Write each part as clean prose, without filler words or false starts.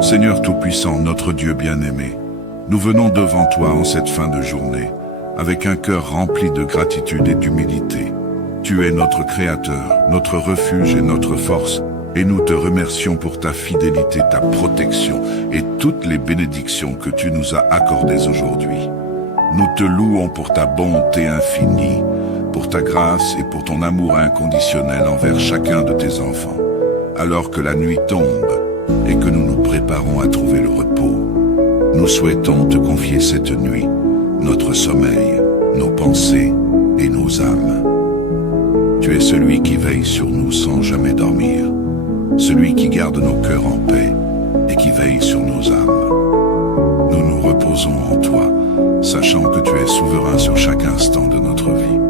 Seigneur Tout-Puissant, notre Dieu bien-aimé, nous venons devant toi en cette fin de journée, avec un cœur rempli de gratitude et d'humilité. Tu es notre Créateur, notre refuge et notre force, et nous te remercions pour ta fidélité, ta protection et toutes les bénédictions que tu nous as accordées aujourd'hui. Nous te louons pour ta bonté infinie, pour ta grâce et pour ton amour inconditionnel envers chacun de tes enfants. Alors que la nuit tombe et que nous nous préparons à trouver le repos, nous souhaitons te confier cette nuit, notre sommeil, nos pensées et nos âmes. Tu es celui qui veille sur nous sans jamais dormir, celui qui garde nos cœurs en paix et qui veille sur nos âmes. Nous nous reposons en toi, sachant que tu es souverain sur chaque instant de notre vie.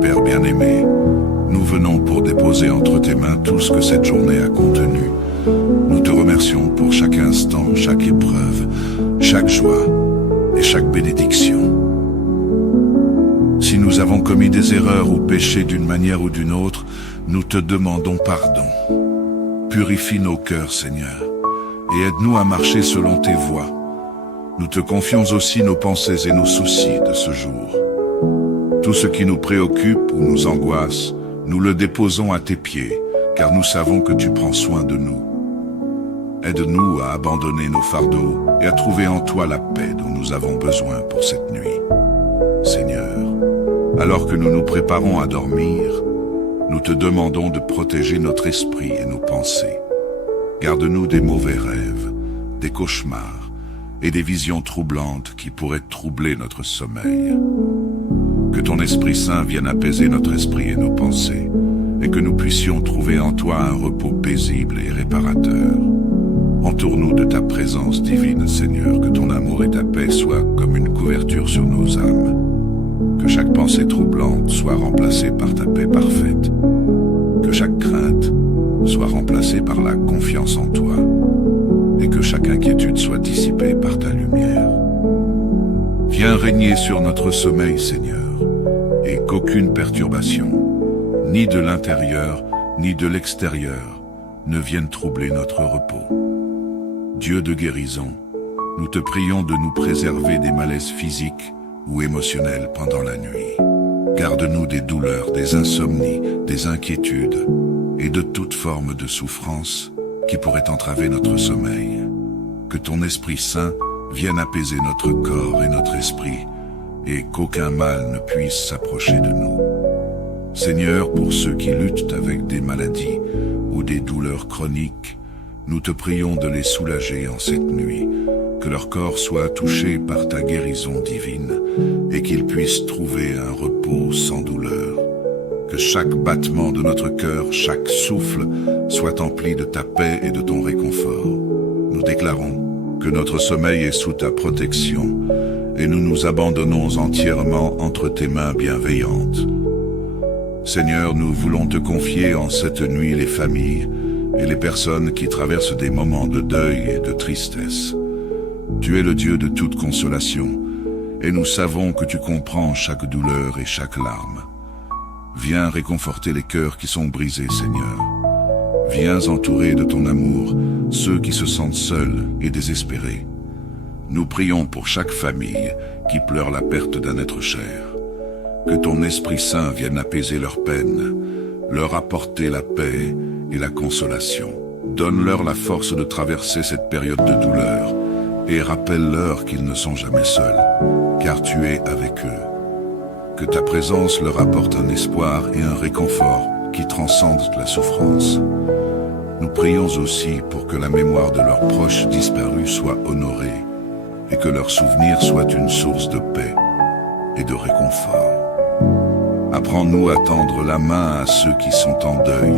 Père bien-aimé, nous venons pour déposer entre tes mains tout ce que cette journée a contenu. Nous te remercions pour chaque instant, chaque épreuve, chaque joie et chaque bénédiction. Si nous avons commis des erreurs ou péché d'une manière ou d'une autre, nous te demandons pardon. Purifie nos cœurs, Seigneur, et aide-nous à marcher selon tes voies. Nous te confions aussi nos pensées et nos soucis de ce jour. Tout ce qui nous préoccupe ou nous angoisse, nous le déposons à tes pieds, car nous savons que tu prends soin de nous. Aide-nous à abandonner nos fardeaux et à trouver en toi la paix dont nous avons besoin pour cette nuit. Seigneur, alors que nous nous préparons à dormir, nous te demandons de protéger notre esprit et nos pensées. Garde-nous des mauvais rêves, des cauchemars et des visions troublantes qui pourraient troubler notre sommeil. Que ton Esprit Saint vienne apaiser notre esprit et nos pensées, et que nous puissions trouver en toi un repos paisible et réparateur. Entoure-nous de ta présence divine, Seigneur, que ton amour et ta paix soient comme une couverture sur nos âmes. Que chaque pensée troublante soit remplacée par ta paix parfaite. Que chaque crainte soit remplacée par la confiance en toi. Et que chaque inquiétude soit dissipée par ta lumière. Viens régner sur notre sommeil, Seigneur, et qu'aucune perturbation, ni de l'intérieur, ni de l'extérieur, ne vienne troubler notre repos. Dieu de guérison, nous te prions de nous préserver des malaises physiques ou émotionnels pendant la nuit. Garde-nous des douleurs, des insomnies, des inquiétudes et de toute forme de souffrance qui pourrait entraver notre sommeil. Que ton Esprit Saint vienne apaiser notre corps et notre esprit et qu'aucun mal ne puisse s'approcher de nous. Seigneur, pour ceux qui luttent avec des maladies ou des douleurs chroniques, nous te prions de les soulager en cette nuit, que leur corps soit touché par ta guérison divine et qu'ils puissent trouver un repos sans douleur. Que chaque battement de notre cœur, chaque souffle, soit empli de ta paix et de ton réconfort. Nous déclarons que notre sommeil est sous ta protection et nous nous abandonnons entièrement entre tes mains bienveillantes. Seigneur, nous voulons te confier en cette nuit les familles et les personnes qui traversent des moments de deuil et de tristesse. Tu es le Dieu de toute consolation, et nous savons que tu comprends chaque douleur et chaque larme. Viens réconforter les cœurs qui sont brisés, Seigneur. Viens entourer de ton amour ceux qui se sentent seuls et désespérés. Nous prions pour chaque famille qui pleure la perte d'un être cher. Que ton Esprit Saint vienne apaiser leurs peines, leur apporter la paix et la consolation. Donne-leur la force de traverser cette période de douleur et rappelle-leur qu'ils ne sont jamais seuls, car tu es avec eux. Que ta présence leur apporte un espoir et un réconfort qui transcendent la souffrance. Nous prions aussi pour que la mémoire de leurs proches disparus soit honorée et que leur souvenir soit une source de paix et de réconfort. Apprends-nous à tendre la main à ceux qui sont en deuil,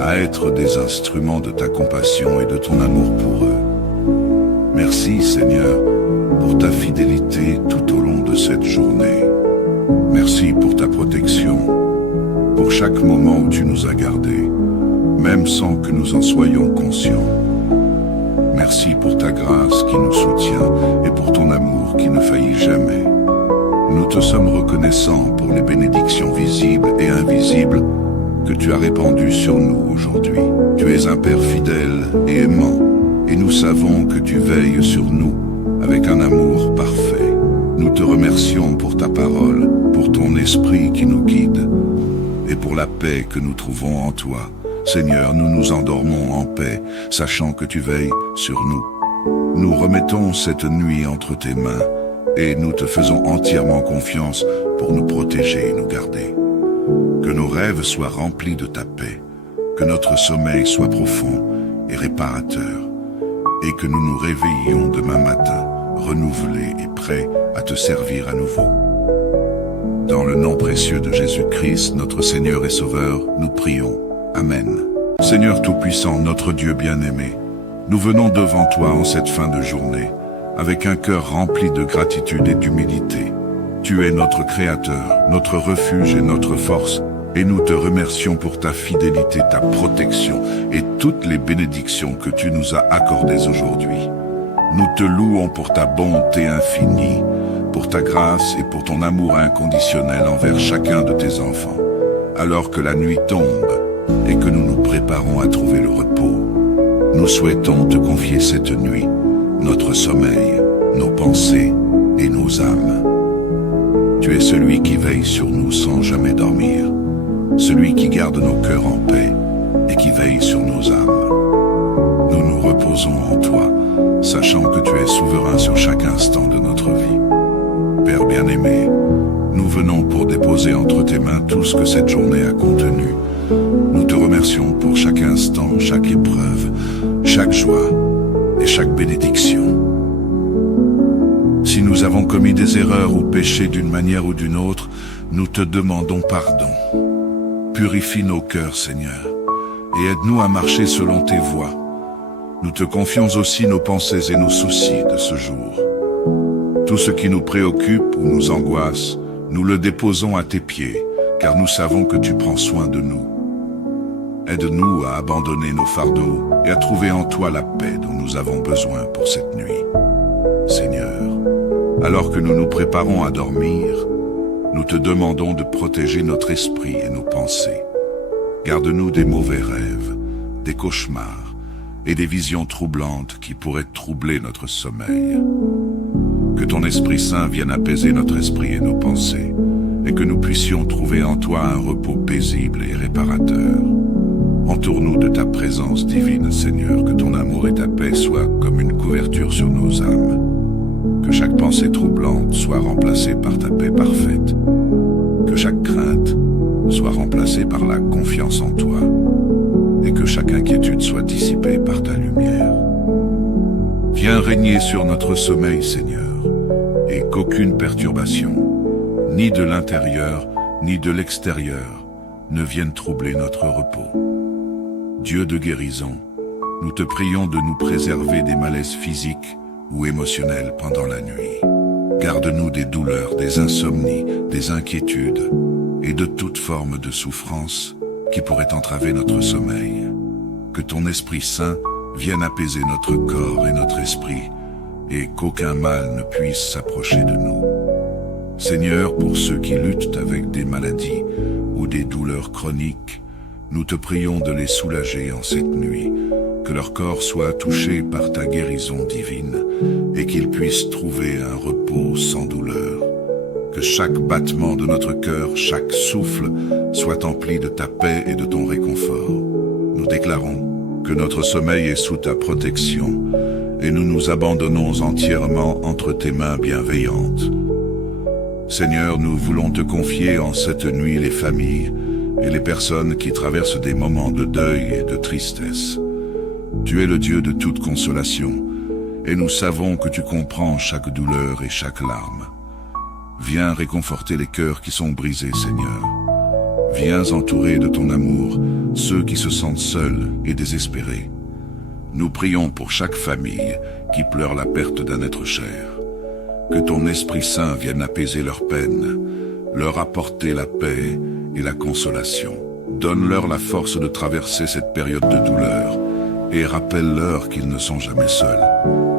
à être des instruments de ta compassion et de ton amour pour eux. Merci, Seigneur, pour ta fidélité tout au long de cette journée. Merci pour ta protection, pour chaque moment où tu nous as gardés, même sans que nous en soyons conscients. Merci pour ta grâce qui nous soutient et pour ton amour qui ne faillit jamais. Nous te sommes reconnaissants pour les bénédictions visibles et invisibles que tu as répandues sur nous aujourd'hui. Tu es un Père fidèle et aimant, et nous savons que tu veilles sur nous avec un amour parfait. Nous te remercions pour ta parole, pour ton esprit qui nous guide, et pour la paix que nous trouvons en toi. Seigneur, nous nous endormons en paix, sachant que tu veilles sur nous. Nous remettons cette nuit entre tes mains, et nous te faisons entièrement confiance pour nous protéger et nous garder. Que nos rêves soient remplis de ta paix, que notre sommeil soit profond et réparateur, et que nous nous réveillions demain matin, renouvelés et prêts à te servir à nouveau. Dans le nom précieux de Jésus-Christ, notre Seigneur et Sauveur, nous prions. Amen. Seigneur Tout-Puissant, notre Dieu bien-aimé, nous venons devant toi en cette fin de journée, avec un cœur rempli de gratitude et d'humilité. Tu es notre Créateur, notre refuge et notre force, et nous te remercions pour ta fidélité, ta protection et toutes les bénédictions que tu nous as accordées aujourd'hui. Nous te louons pour ta bonté infinie, pour ta grâce et pour ton amour inconditionnel envers chacun de tes enfants. Alors que la nuit tombe et que nous nous préparons à trouver le repos, nous souhaitons te confier cette nuit, notre sommeil, nos pensées et nos âmes. Tu es celui qui veille sur nous sans jamais dormir, celui qui garde nos cœurs en paix et qui veille sur nos âmes. Nous nous reposons en toi, sachant que tu es souverain sur chaque instant de notre vie. Père bien-aimé, nous venons pour déposer entre tes mains tout ce que cette journée a contenu. Nous te remercions pour chaque instant, chaque épreuve, chaque joie et chaque bénédiction. Si nous avons commis des erreurs ou péché d'une manière ou d'une autre, nous te demandons pardon. Purifie nos cœurs, Seigneur, et aide-nous à marcher selon tes voies. Nous te confions aussi nos pensées et nos soucis de ce jour. Tout ce qui nous préoccupe ou nous angoisse, nous le déposons à tes pieds, car nous savons que tu prends soin de nous. Aide-nous à abandonner nos fardeaux et à trouver en toi la paix dont nous avons besoin pour cette nuit. Seigneur, alors que nous nous préparons à dormir, nous te demandons de protéger notre esprit et nos pensées. Garde-nous des mauvais rêves, des cauchemars et des visions troublantes qui pourraient troubler notre sommeil. Que ton Esprit Saint vienne apaiser notre esprit et nos pensées, et que nous puissions trouver en toi un repos paisible et réparateur. Entoure-nous de ta présence divine, Seigneur, que ton amour et ta paix soient comme une couverture sur nos âmes. Que chaque pensée troublante soit remplacée par ta paix parfaite. Que chaque crainte soit remplacée par la confiance en toi. Et que chaque inquiétude soit dissipée par ta lumière. Viens régner sur notre sommeil, Seigneur, et qu'aucune perturbation, ni de l'intérieur, ni de l'extérieur, ne vienne troubler notre repos. Dieu de guérison, nous te prions de nous préserver des malaises physiques ou émotionnels pendant la nuit. Garde-nous des douleurs, des insomnies, des inquiétudes et de toute forme de souffrance qui pourrait entraver notre sommeil. Que ton Esprit Saint vienne apaiser notre corps et notre esprit et qu'aucun mal ne puisse s'approcher de nous. Seigneur, pour ceux qui luttent avec des maladies ou des douleurs chroniques, nous te prions de les soulager en cette nuit, que leur corps soit touché par ta guérison divine et qu'ils puissent trouver un repos sans douleur. Que chaque battement de notre cœur, chaque souffle, soit empli de ta paix et de ton réconfort. Nous déclarons que notre sommeil est sous ta protection et nous nous abandonnons entièrement entre tes mains bienveillantes. Seigneur, nous voulons te confier en cette nuit les familles et les personnes qui traversent des moments de deuil et de tristesse. Tu es le Dieu de toute consolation, et nous savons que tu comprends chaque douleur et chaque larme. Viens réconforter les cœurs qui sont brisés, Seigneur. Viens entourer de ton amour ceux qui se sentent seuls et désespérés. Nous prions pour chaque famille qui pleure la perte d'un être cher. Que ton Esprit Saint vienne apaiser leurs peines, leur apporter la paix et la consolation. Donne-leur la force de traverser cette période de douleur et rappelle-leur qu'ils ne sont jamais seuls,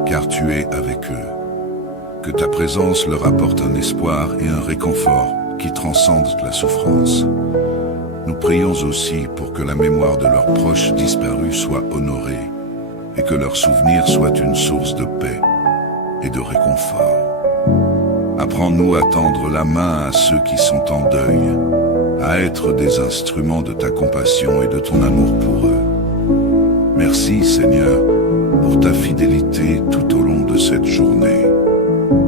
car tu es avec eux. Que ta présence leur apporte un espoir et un réconfort qui transcendent la souffrance. Nous prions aussi pour que la mémoire de leurs proches disparus soit honorée et que leur souvenir soit une source de paix et de réconfort. Apprends-nous à tendre la main à ceux qui sont en deuil, à être des instruments de ta compassion et de ton amour pour eux. Merci Seigneur pour ta fidélité tout au long de cette journée.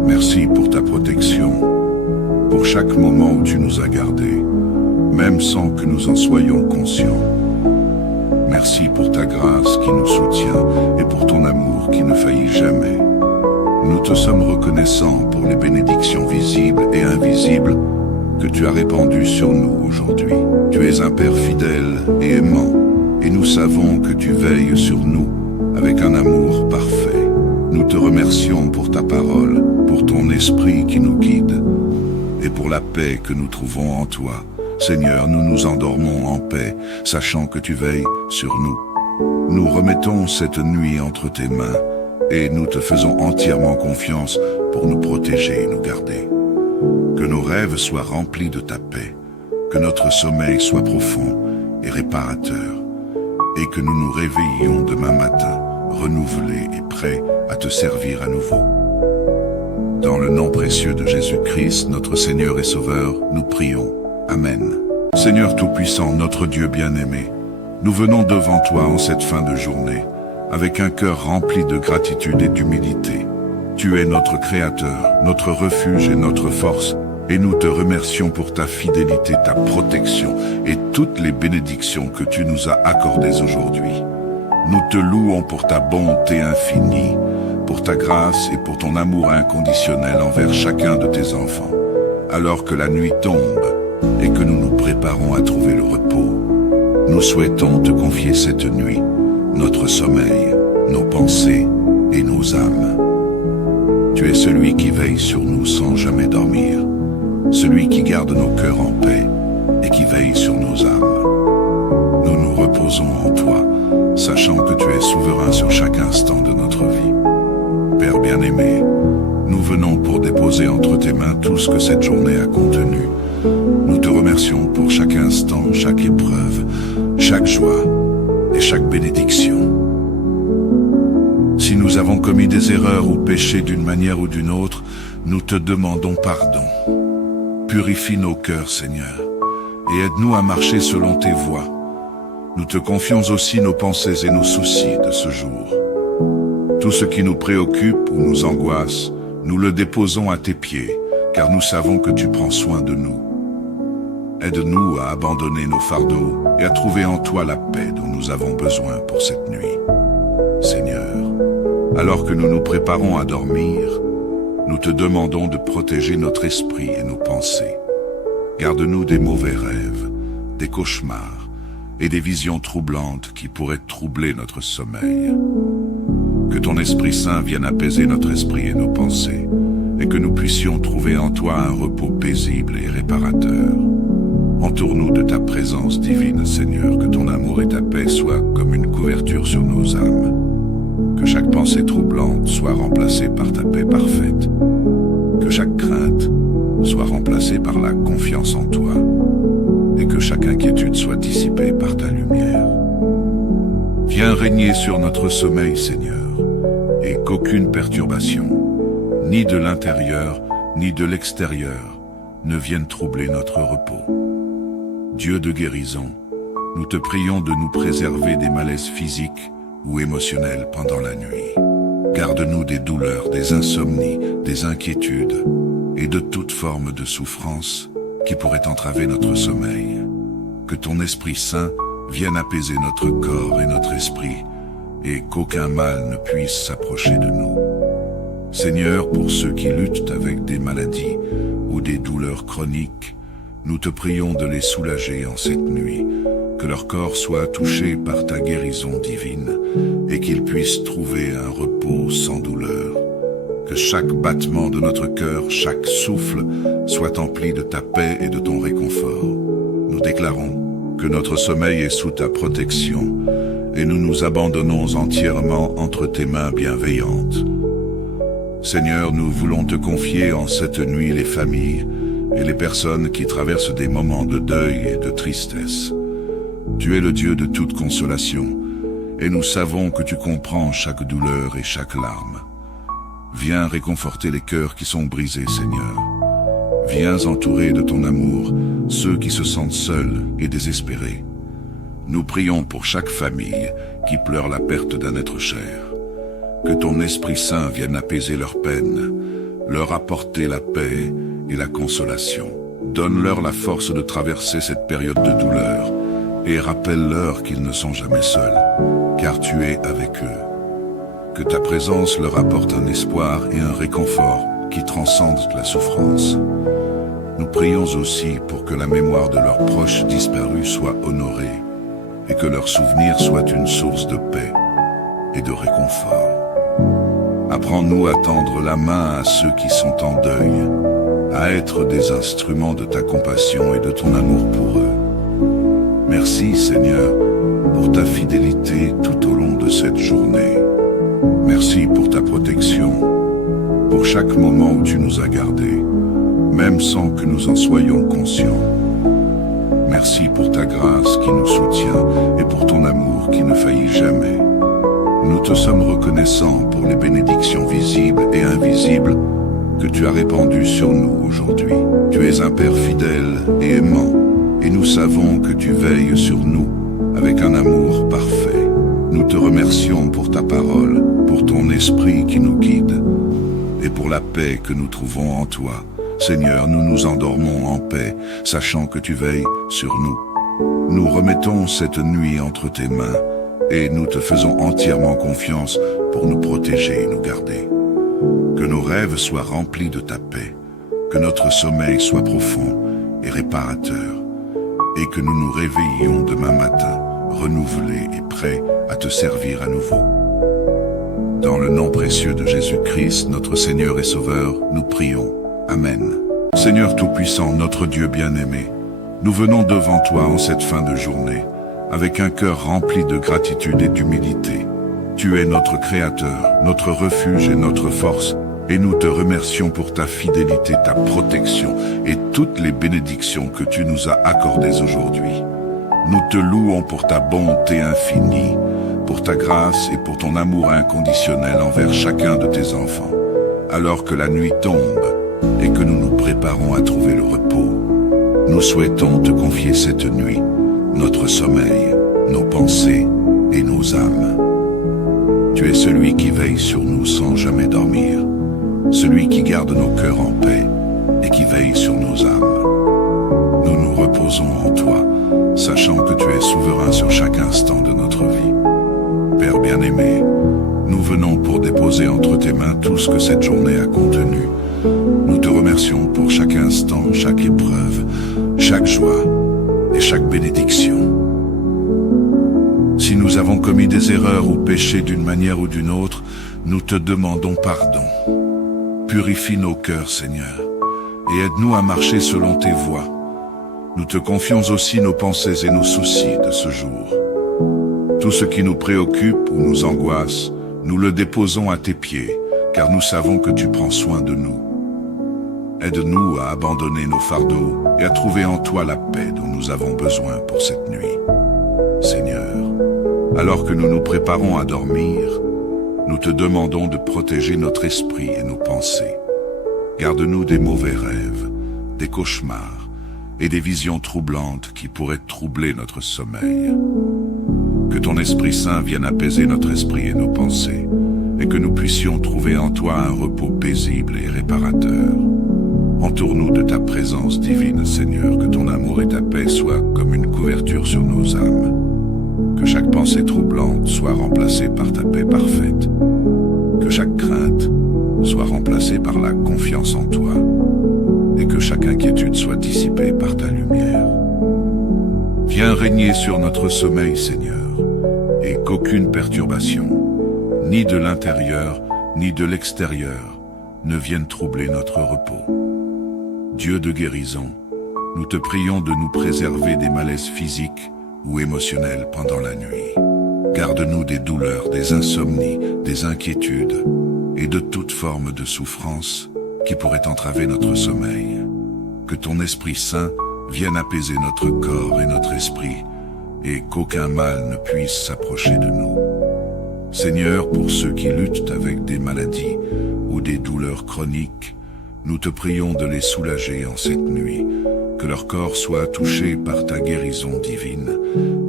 Merci pour ta protection, pour chaque moment où tu nous as gardés, même sans que nous en soyons conscients. Merci pour ta grâce qui nous soutient et pour ton amour qui ne faillit jamais. Nous te sommes reconnaissants pour les bénédictions visibles et invisibles que tu as répandues sur nous aujourd'hui. Tu es un Père fidèle et aimant, et nous savons que tu veilles sur nous avec un amour parfait. Nous te remercions pour ta parole, pour ton esprit qui nous guide, et pour la paix que nous trouvons en toi. Seigneur, nous nous endormons en paix, sachant que tu veilles sur nous. Nous remettons cette nuit entre tes mains, et nous te faisons entièrement confiance pour nous protéger et nous garder. Que nos rêves soient remplis de ta paix, que notre sommeil soit profond et réparateur, et que nous nous réveillions demain matin, renouvelés et prêts à te servir à nouveau. Dans le nom précieux de Jésus-Christ, notre Seigneur et Sauveur, nous prions. Amen. Seigneur Tout-Puissant, notre Dieu bien-aimé, nous venons devant toi en cette fin de journée, avec un cœur rempli de gratitude et d'humilité. Tu es notre Créateur, notre refuge et notre force, et nous te remercions pour ta fidélité, ta protection et toutes les bénédictions que tu nous as accordées aujourd'hui. Nous te louons pour ta bonté infinie, pour ta grâce et pour ton amour inconditionnel envers chacun de tes enfants. Alors que la nuit tombe et que nous nous préparons à trouver le repos, nous souhaitons te confier cette nuit notre sommeil, nos pensées et nos âmes. Tu es celui qui veille sur nous sans jamais dormir, celui qui garde nos cœurs en paix et qui veille sur nos âmes. Nous nous reposons en toi, sachant que tu es souverain sur chaque instant de notre vie. Père bien-aimé, nous venons pour déposer entre tes mains tout ce que cette journée a contenu. Nous te remercions pour chaque instant, chaque épreuve, chaque joie et chaque bénédiction. Si nous avons commis des erreurs ou péché d'une manière ou d'une autre, nous te demandons pardon. Purifie nos cœurs, Seigneur, et aide-nous à marcher selon tes voies. Nous te confions aussi nos pensées et nos soucis de ce jour. Tout ce qui nous préoccupe ou nous angoisse, nous le déposons à tes pieds, car nous savons que tu prends soin de nous. Aide-nous à abandonner nos fardeaux et à trouver en toi la paix dont nous avons besoin pour cette nuit. Seigneur, alors que nous nous préparons à dormir, nous te demandons de protéger notre esprit et nos pensées. Garde-nous des mauvais rêves, des cauchemars et des visions troublantes qui pourraient troubler notre sommeil. Que ton Esprit Saint vienne apaiser notre esprit et nos pensées, et que nous puissions trouver en toi un repos paisible et réparateur. Entoure-nous de ta présence divine, Seigneur, que ton amour et ta paix soient comme une couverture sur nos âmes. Que chaque pensée troublante soit remplacée par ta paix parfaite. Que chaque crainte soit remplacée par la confiance en toi. Et que chaque inquiétude soit dissipée par ta lumière. Viens régner sur notre sommeil, Seigneur, et qu'aucune perturbation, ni de l'intérieur, ni de l'extérieur, ne vienne troubler notre repos. Dieu de guérison, nous te prions de nous préserver des malaises physiques ou émotionnels pendant la nuit. Garde-nous des douleurs, des insomnies, des inquiétudes et de toute forme de souffrance qui pourrait entraver notre sommeil. Que ton Esprit Saint vienne apaiser notre corps et notre esprit et qu'aucun mal ne puisse s'approcher de nous. Seigneur, pour ceux qui luttent avec des maladies ou des douleurs chroniques, nous te prions de les soulager en cette nuit, que leur corps soit touché par ta guérison divine et qu'ils puissent trouver un repos sans douleur. Que chaque battement de notre cœur, chaque souffle, soit empli de ta paix et de ton réconfort. Nous déclarons que notre sommeil est sous ta protection et nous nous abandonnons entièrement entre tes mains bienveillantes. Seigneur, nous voulons te confier en cette nuit les familles et les personnes qui traversent des moments de deuil et de tristesse. Tu es le Dieu de toute consolation, et nous savons que tu comprends chaque douleur et chaque larme. Viens réconforter les cœurs qui sont brisés, Seigneur. Viens entourer de ton amour ceux qui se sentent seuls et désespérés. Nous prions pour chaque famille qui pleure la perte d'un être cher. Que ton Esprit Saint vienne apaiser leurs peines, leur apporter la paix et la consolation. Donne-leur la force de traverser cette période de douleur et rappelle-leur qu'ils ne sont jamais seuls, car tu es avec eux. Que ta présence leur apporte un espoir et un réconfort qui transcendent la souffrance. Nous prions aussi pour que la mémoire de leurs proches disparus soit honorée et que leur souvenir soit une source de paix et de réconfort. Apprends-nous à tendre la main à ceux qui sont en deuil, à être des instruments de ta compassion et de ton amour pour eux. Merci, Seigneur, pour ta fidélité tout au long de cette journée. Merci pour ta protection, pour chaque moment où tu nous as gardés, même sans que nous en soyons conscients. Merci pour ta grâce qui nous soutient et pour ton amour qui ne faillit jamais. Nous te sommes reconnaissants pour les bénédictions visibles et invisibles que tu as répandues sur nous aujourd'hui. Tu es un Père fidèle et aimant, et nous savons que tu veilles sur nous avec un amour parfait. Nous te remercions pour ta parole, pour ton esprit qui nous guide, et pour la paix que nous trouvons en toi. Seigneur, nous nous endormons en paix, sachant que tu veilles sur nous. Nous remettons cette nuit entre tes mains, et nous te faisons entièrement confiance pour nous protéger et nous garder. Que nos rêves soient remplis de ta paix, que notre sommeil soit profond et réparateur, et que nous nous réveillions demain matin, renouvelés et prêts à te servir à nouveau. Dans le nom précieux de Jésus-Christ, notre Seigneur et Sauveur, nous prions. Amen. Seigneur Tout-Puissant, notre Dieu bien-aimé, nous venons devant toi en cette fin de journée, avec un cœur rempli de gratitude et d'humilité. Tu es notre Créateur, notre refuge et notre force, et nous te remercions pour ta fidélité, ta protection et toutes les bénédictions que tu nous as accordées aujourd'hui. Nous te louons pour ta bonté infinie, pour ta grâce et pour ton amour inconditionnel envers chacun de tes enfants. Alors que la nuit tombe et que nous nous préparons à trouver le repos, nous souhaitons te confier cette nuit notre sommeil, nos pensées et nos âmes. Tu es celui qui veille sur nous sans jamais dormir, celui qui garde nos cœurs en paix et qui veille sur nos âmes. Nous nous reposons en toi, sachant que tu es souverain sur chaque instant de notre vie. Père bien-aimé, nous venons pour déposer entre tes mains tout ce que cette journée a contenu. Nous te remercions pour chaque instant, chaque épreuve, chaque joie et chaque bénédiction. Si nous avons commis des erreurs ou péché d'une manière ou d'une autre, nous te demandons pardon. Purifie nos cœurs, Seigneur, et aide-nous à marcher selon tes voies. Nous te confions aussi nos pensées et nos soucis de ce jour. Tout ce qui nous préoccupe ou nous angoisse, nous le déposons à tes pieds, car nous savons que tu prends soin de nous. Aide-nous à abandonner nos fardeaux et à trouver en toi la paix dont nous avons besoin pour cette nuit. Seigneur, alors que nous nous préparons à dormir, nous te demandons de protéger notre esprit et nos pensées. Garde-nous des mauvais rêves, des cauchemars et des visions troublantes qui pourraient troubler notre sommeil. Que ton Esprit Saint vienne apaiser notre esprit et nos pensées, et que nous puissions trouver en toi un repos paisible et réparateur. Entoure-nous de ta présence divine, Seigneur, que ton amour et ta paix soient comme une couverture sur nos âmes. Que chaque pensée troublante soit remplacée par ta paix parfaite. Que chaque crainte soit remplacée par la confiance en toi. Et que chaque inquiétude soit dissipée par ta lumière. Viens régner sur notre sommeil, Seigneur, et qu'aucune perturbation, ni de l'intérieur, ni de l'extérieur, ne vienne troubler notre repos. Dieu de guérison, nous te prions de nous préserver des malaises physiques ou émotionnels pendant la nuit. Garde-nous des douleurs, des insomnies, des inquiétudes et de toute forme de souffrance qui pourrait entraver notre sommeil. Que ton Esprit Saint vienne apaiser notre corps et notre esprit et qu'aucun mal ne puisse s'approcher de nous. Seigneur, pour ceux qui luttent avec des maladies ou des douleurs chroniques, nous te prions de les soulager en cette nuit, que leur corps soit touché par ta guérison divine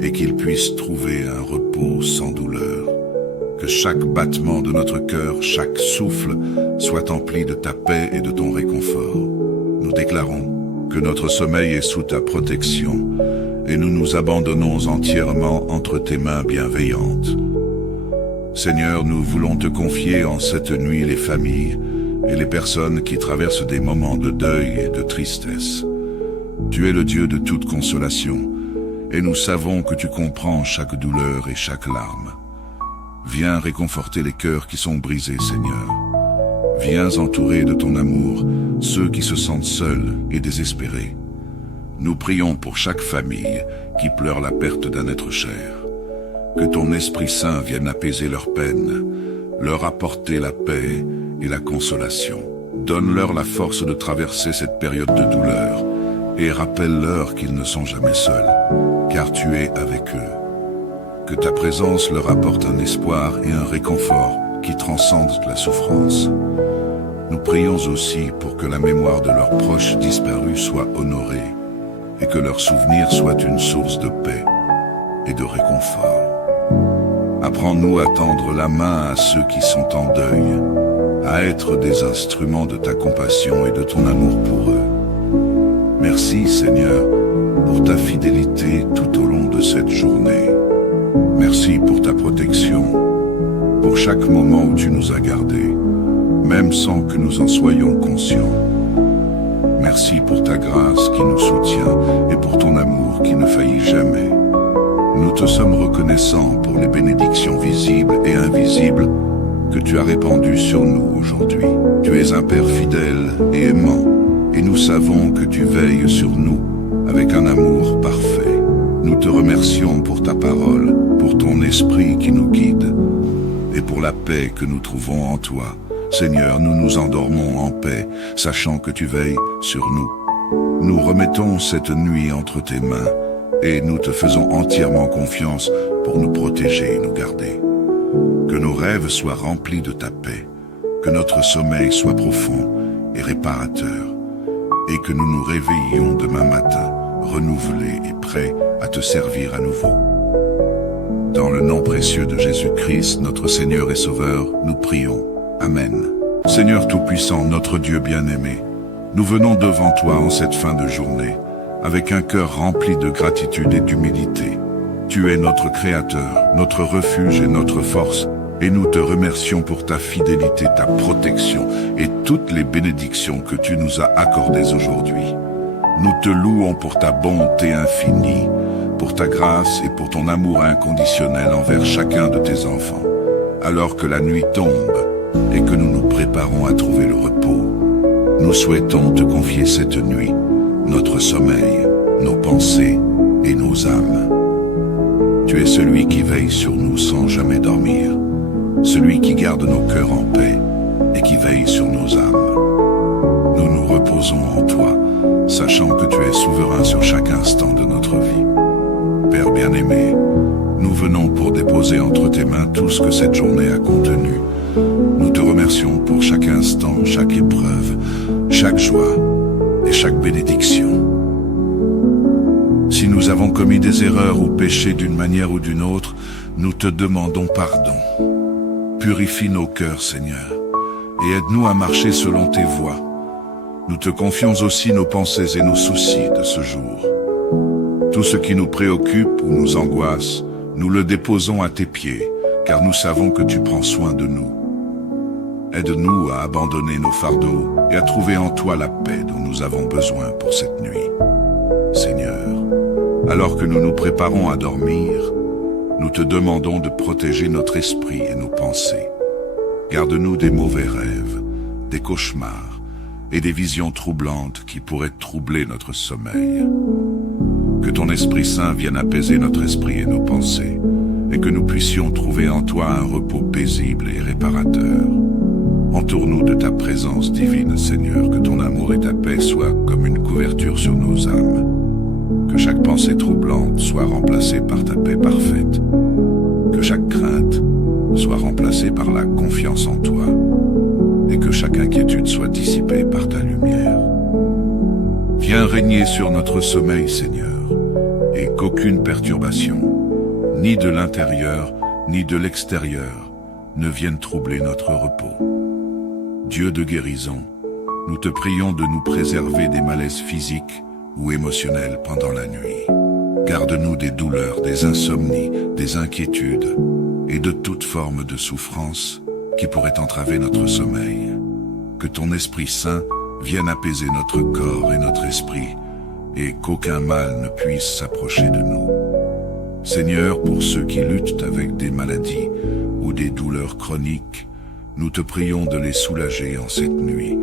et qu'ils puissent trouver un repos sans douleur. Que chaque battement de notre cœur, chaque souffle, soit empli de ta paix et de ton réconfort. Nous déclarons que notre sommeil est sous ta protection et nous nous abandonnons entièrement entre tes mains bienveillantes. Seigneur, nous voulons te confier en cette nuit les familles et les personnes qui traversent des moments de deuil et de tristesse. Tu es le Dieu de toute consolation, et nous savons que tu comprends chaque douleur et chaque larme. Viens réconforter les cœurs qui sont brisés, Seigneur. Viens entourer de ton amour ceux qui se sentent seuls et désespérés. Nous prions pour chaque famille qui pleure la perte d'un être cher. Que ton Esprit Saint vienne apaiser leurs peines, leur apporter la paix et la consolation. Donne-leur la force de traverser cette période de douleur et rappelle-leur qu'ils ne sont jamais seuls, car tu es avec eux. Que ta présence leur apporte un espoir et un réconfort qui transcendent la souffrance. Nous prions aussi pour que la mémoire de leurs proches disparus soit honorée et que leur souvenir soit une source de paix et de réconfort. Apprends-nous à tendre la main à ceux qui sont en deuil, à être des instruments de ta compassion et de ton amour pour eux. Merci, Seigneur, pour ta fidélité tout au long de cette journée. Merci pour ta protection, pour chaque moment où tu nous as gardés, même sans que nous en soyons conscients. Merci pour ta grâce qui nous soutient et pour ton amour qui ne faillit jamais. Nous te sommes reconnaissants pour les bénédictions visibles et invisibles que tu as répandues sur nous aujourd'hui. Tu es un Père fidèle et aimant, et nous savons que tu veilles sur nous avec un amour parfait. Nous te remercions pour ta parole, pour ton esprit qui nous guide, et pour la paix que nous trouvons en toi. Seigneur, nous nous endormons en paix, sachant que tu veilles sur nous. Nous remettons cette nuit entre tes mains, et nous te faisons entièrement confiance pour nous protéger et nous garder. Que nos rêves soient remplis de ta paix, que notre sommeil soit profond et réparateur, et que nous nous réveillions demain matin, renouvelés et prêts à te servir à nouveau. Dans le nom précieux de Jésus-Christ, notre Seigneur et Sauveur, nous prions. Amen. Seigneur Tout-Puissant, notre Dieu bien-aimé, nous venons devant toi en cette fin de journée, avec un cœur rempli de gratitude et d'humilité. Tu es notre Créateur, notre refuge et notre force, et nous te remercions pour ta fidélité, ta protection et toutes les bénédictions que tu nous as accordées aujourd'hui. Nous te louons pour ta bonté infinie, pour ta grâce et pour ton amour inconditionnel envers chacun de tes enfants. Alors que la nuit tombe et que nous nous préparons à trouver le repos, nous souhaitons te confier cette nuit notre sommeil, nos pensées et nos âmes. Tu es celui qui veille sur nous sans jamais dormir, celui qui garde nos cœurs en paix et qui veille sur nos âmes. Nous nous reposons en toi, sachant que tu es souverain sur chaque instant de notre vie. Père bien-aimé, nous venons pour déposer entre tes mains tout ce que cette journée a contenu. Nous te remercions pour chaque instant, chaque épreuve, chaque joie et chaque bénédiction. Si nous avons commis des erreurs ou péché d'une manière ou d'une autre, nous te demandons pardon. Purifie nos cœurs, Seigneur, et aide-nous à marcher selon tes voies. Nous te confions aussi nos pensées et nos soucis de ce jour. Tout ce qui nous préoccupe ou nous angoisse, nous le déposons à tes pieds, car nous savons que tu prends soin de nous. Aide-nous à abandonner nos fardeaux et à trouver en toi la paix dont nous avons besoin pour cette nuit. Seigneur, alors que nous nous préparons à dormir, nous te demandons de protéger notre esprit et nos pensées. Garde-nous des mauvais rêves, des cauchemars et des visions troublantes qui pourraient troubler notre sommeil. Que ton Esprit Saint vienne apaiser notre esprit et nos pensées, et que nous puissions trouver en toi un repos paisible et réparateur. Entoure-nous de ta présence divine, Seigneur, que ton amour et ta paix soient comme une couverture sur nos âmes. Que chaque pensée troublante soit remplacée par ta paix parfaite. Que chaque crainte soit remplacée par la confiance en toi, et que chaque inquiétude soit dissipée par ta lumière. Viens régner sur notre sommeil, Seigneur, et qu'aucune perturbation, ni de l'intérieur, ni de l'extérieur, ne vienne troubler notre repos. Dieu de guérison, nous te prions de nous préserver des malaises physiques ou émotionnels pendant la nuit. Garde-nous des douleurs, des insomnies, des inquiétudes et de toute forme de souffrance qui pourrait entraver notre sommeil. Que ton Esprit Saint vienne apaiser notre corps et notre esprit et qu'aucun mal ne puisse s'approcher de nous. Seigneur, pour ceux qui luttent avec des maladies ou des douleurs chroniques, nous te prions de les soulager en cette nuit,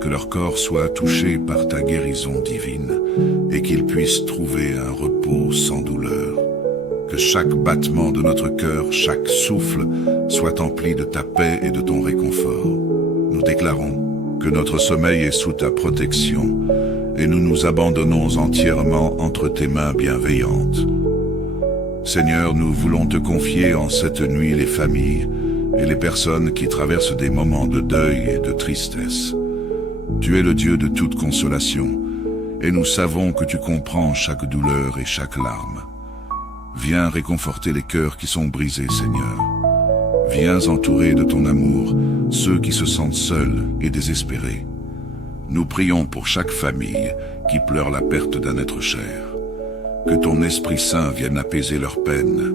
que leur corps soit touché par ta guérison divine et qu'ils puissent trouver un repos sans douleur. Que chaque battement de notre cœur, chaque souffle, soit empli de ta paix et de ton réconfort. Nous déclarons que notre sommeil est sous ta protection et nous nous abandonnons entièrement entre tes mains bienveillantes. Seigneur, nous voulons te confier en cette nuit les familles et les personnes qui traversent des moments de deuil et de tristesse. Tu es le Dieu de toute consolation, et nous savons que tu comprends chaque douleur et chaque larme. Viens réconforter les cœurs qui sont brisés, Seigneur. Viens entourer de ton amour ceux qui se sentent seuls et désespérés. Nous prions pour chaque famille qui pleure la perte d'un être cher. Que ton Esprit Saint vienne apaiser leurs peines,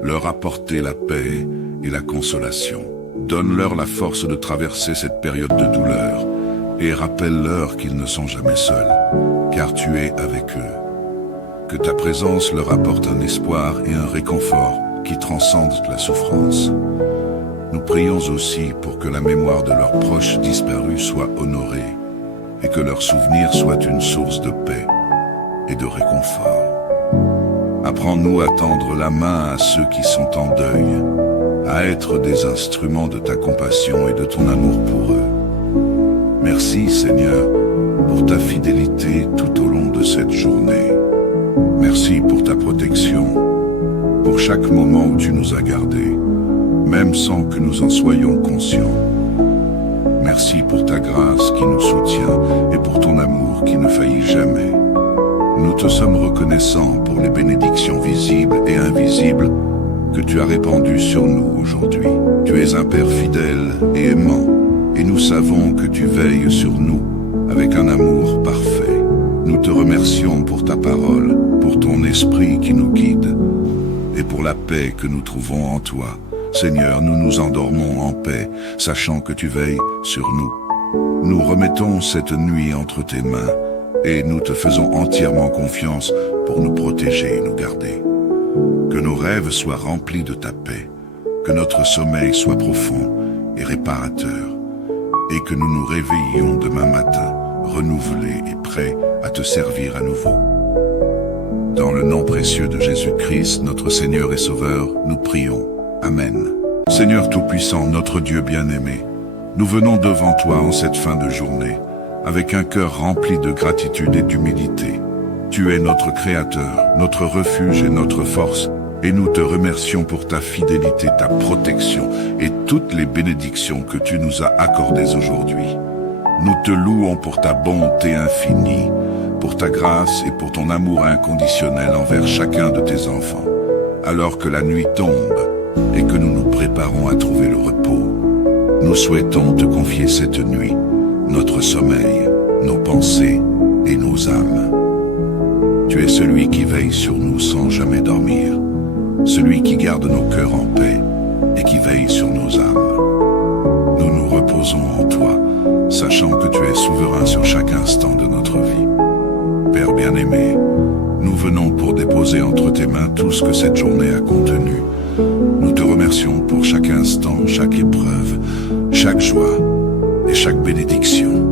leur apporter la paix et la consolation. Donne-leur la force de traverser cette période de douleur et rappelle-leur qu'ils ne sont jamais seuls, car tu es avec eux. Que ta présence leur apporte un espoir et un réconfort qui transcendent la souffrance. Nous prions aussi pour que la mémoire de leurs proches disparus soit honorée et que leur souvenir soit une source de paix et de réconfort. Apprends-nous à tendre la main à ceux qui sont en deuil, à être des instruments de ta compassion et de ton amour pour eux. Merci, Seigneur, pour ta fidélité tout au long de cette journée. Merci pour ta protection, pour chaque moment où tu nous as gardés, même sans que nous en soyons conscients. Merci pour ta grâce qui nous soutient et pour ton amour qui ne faillit jamais. Nous te sommes reconnaissants pour les bénédictions visibles et invisibles que tu as répandues sur nous aujourd'hui. Tu es un Père fidèle et aimant, et nous savons que tu veilles sur nous avec un amour parfait. Nous te remercions pour ta parole, pour ton esprit qui nous guide, et pour la paix que nous trouvons en toi. Seigneur, nous nous endormons en paix, sachant que tu veilles sur nous. Nous remettons cette nuit entre tes mains, et nous te faisons entièrement confiance pour nous protéger et nous garder. Que nos rêves soient remplis de ta paix, que notre sommeil soit profond et réparateur, et que nous nous réveillions demain matin, renouvelés et prêts à te servir à nouveau. Dans le nom précieux de Jésus-Christ, notre Seigneur et Sauveur, nous prions. Amen. Seigneur Tout-Puissant, notre Dieu bien-aimé, nous venons devant toi en cette fin de journée, avec un cœur rempli de gratitude et d'humilité. Tu es notre Créateur, notre refuge et notre force, et nous te remercions pour ta fidélité, ta protection et toutes les bénédictions que tu nous as accordées aujourd'hui. Nous te louons pour ta bonté infinie, pour ta grâce et pour ton amour inconditionnel envers chacun de tes enfants. Alors que la nuit tombe et que nous nous préparons à trouver le repos, nous souhaitons te confier cette nuit notre sommeil, nos pensées et nos âmes. Tu es celui qui veille sur nous sans jamais dormir, celui qui garde nos cœurs en paix et qui veille sur nos âmes. Nous nous reposons en toi, sachant que tu es souverain sur chaque instant de notre vie. Père bien-aimé, nous venons pour déposer entre tes mains tout ce que cette journée a contenu. Nous te remercions pour chaque instant, chaque épreuve, chaque joie et chaque bénédiction.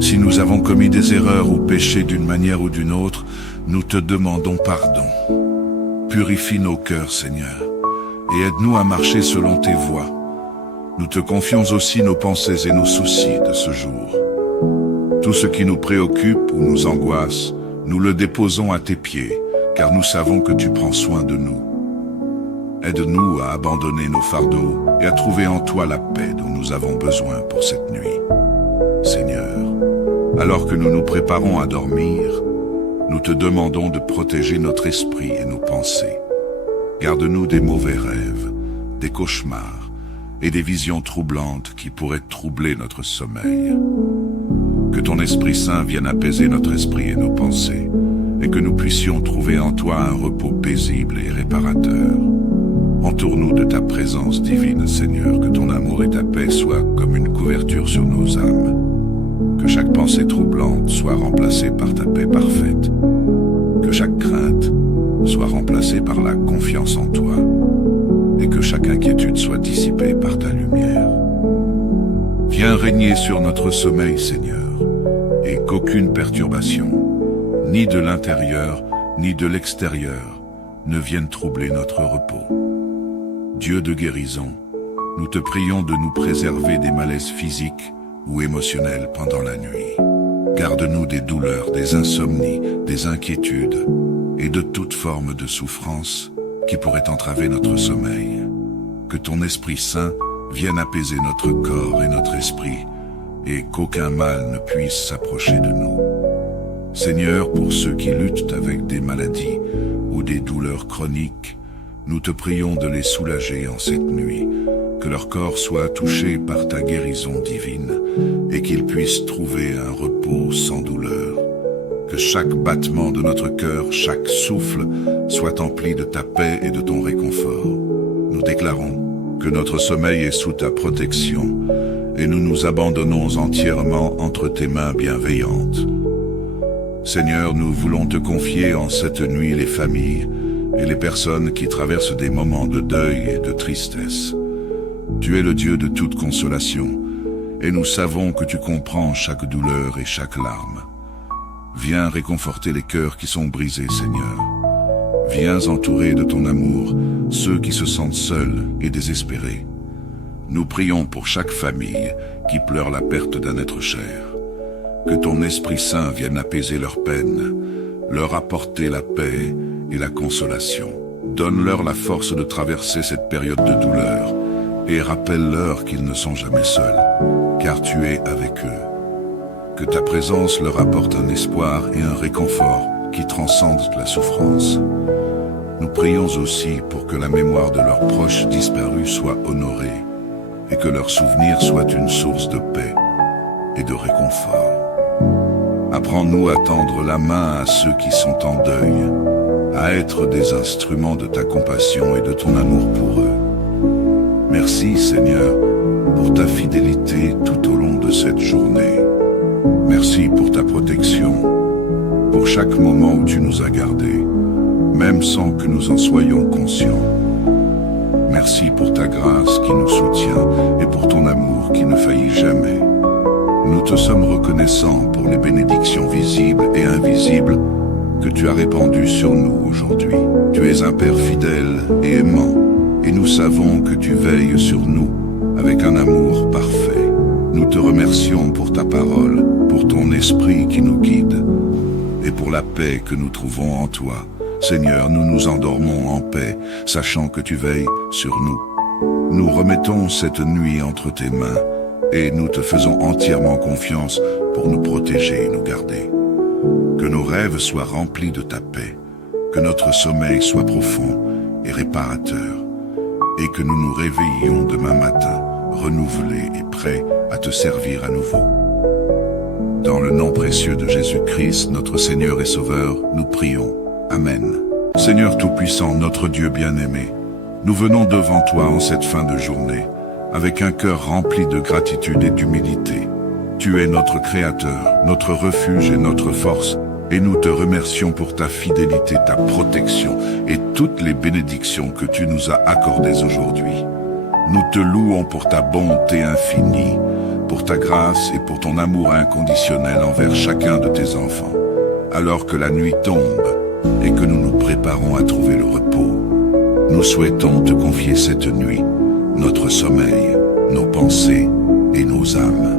Si nous avons commis des erreurs ou péché d'une manière ou d'une autre, nous te demandons pardon. Purifie nos cœurs, Seigneur, et aide-nous à marcher selon tes voies. Nous te confions aussi nos pensées et nos soucis de ce jour. Tout ce qui nous préoccupe ou nous angoisse, nous le déposons à tes pieds, car nous savons que tu prends soin de nous. Aide-nous à abandonner nos fardeaux et à trouver en toi la paix dont nous avons besoin pour cette nuit. Seigneur, alors que nous nous préparons à dormir, nous te demandons de protéger notre esprit et nos pensées. Garde-nous des mauvais rêves, des cauchemars et des visions troublantes qui pourraient troubler notre sommeil. Que ton Esprit Saint vienne apaiser notre esprit et nos pensées, et que nous puissions trouver en toi un repos paisible et réparateur. Entoure-nous de ta présence divine, Seigneur, que ton amour et ta paix soient comme une couverture sur nos âmes. Que chaque pensée troublante soit remplacée par ta paix parfaite. Que chaque crainte soit remplacée par la confiance en toi. Et que chaque inquiétude soit dissipée par ta lumière. Viens régner sur notre sommeil, Seigneur, et qu'aucune perturbation, ni de l'intérieur, ni de l'extérieur, ne vienne troubler notre repos. Dieu de guérison, nous te prions de nous préserver des malaises physiques ou émotionnels pendant la nuit. Garde-nous des douleurs, des insomnies, des inquiétudes et de toute forme de souffrance qui pourrait entraver notre sommeil. Que ton Esprit Saint vienne apaiser notre corps et notre esprit et qu'aucun mal ne puisse s'approcher de nous. Seigneur, pour ceux qui luttent avec des maladies ou des douleurs chroniques, nous te prions de les soulager en cette nuit, que leur corps soit touché par ta guérison divine et qu'ils puissent trouver un repos sans douleur. Que chaque battement de notre cœur, chaque souffle, soit empli de ta paix et de ton réconfort. Nous déclarons que notre sommeil est sous ta protection et nous nous abandonnons entièrement entre tes mains bienveillantes. Seigneur, nous voulons te confier en cette nuit les familles et les personnes qui traversent des moments de deuil et de tristesse. Tu es le Dieu de toute consolation, et nous savons que tu comprends chaque douleur et chaque larme. Viens réconforter les cœurs qui sont brisés, Seigneur. Viens entourer de ton amour ceux qui se sentent seuls et désespérés. Nous prions pour chaque famille qui pleure la perte d'un être cher. Que ton Esprit Saint vienne apaiser leurs peines, leur apporter la paix et la consolation. Donne-leur la force de traverser cette période de douleur et rappelle-leur qu'ils ne sont jamais seuls, car tu es avec eux. Que ta présence leur apporte un espoir et un réconfort qui transcendent la souffrance. Nous prions aussi pour que la mémoire de leurs proches disparus soit honorée et que leur souvenir soit une source de paix et de réconfort. Apprends-nous à tendre la main à ceux qui sont en deuil, à être des instruments de ta compassion et de ton amour pour eux. Merci, Seigneur, pour ta fidélité tout au long de cette journée. Merci pour ta protection, pour chaque moment où tu nous as gardés, même sans que nous en soyons conscients. Merci pour ta grâce qui nous soutient et pour ton amour qui ne faillit jamais. Nous te sommes reconnaissants pour les bénédictions visibles et invisibles que tu as répandues sur nous aujourd'hui. Tu es un Père fidèle et aimant, et nous savons que tu veilles sur nous avec un amour parfait. Nous te remercions pour ta parole, pour ton esprit qui nous guide, et pour la paix que nous trouvons en toi. Seigneur, nous nous endormons en paix, sachant que tu veilles sur nous. Nous remettons cette nuit entre tes mains, et nous te faisons entièrement confiance pour nous protéger et nous garder. Que nos rêves soient remplis de ta paix, que notre sommeil soit profond et réparateur, et que nous nous réveillions demain matin, renouvelés et prêts à te servir à nouveau. Dans le nom précieux de Jésus-Christ, notre Seigneur et Sauveur, nous prions. Amen. Seigneur Tout-Puissant, notre Dieu bien-aimé, nous venons devant toi en cette fin de journée, avec un cœur rempli de gratitude et d'humilité. Tu es notre Créateur, notre refuge et notre force, et nous te remercions pour ta fidélité, ta protection et toutes les bénédictions que tu nous as accordées aujourd'hui. Nous te louons pour ta bonté infinie, pour ta grâce et pour ton amour inconditionnel envers chacun de tes enfants. Alors que la nuit tombe et que nous nous préparons à trouver le repos, nous souhaitons te confier cette nuit notre sommeil, nos pensées et nos âmes.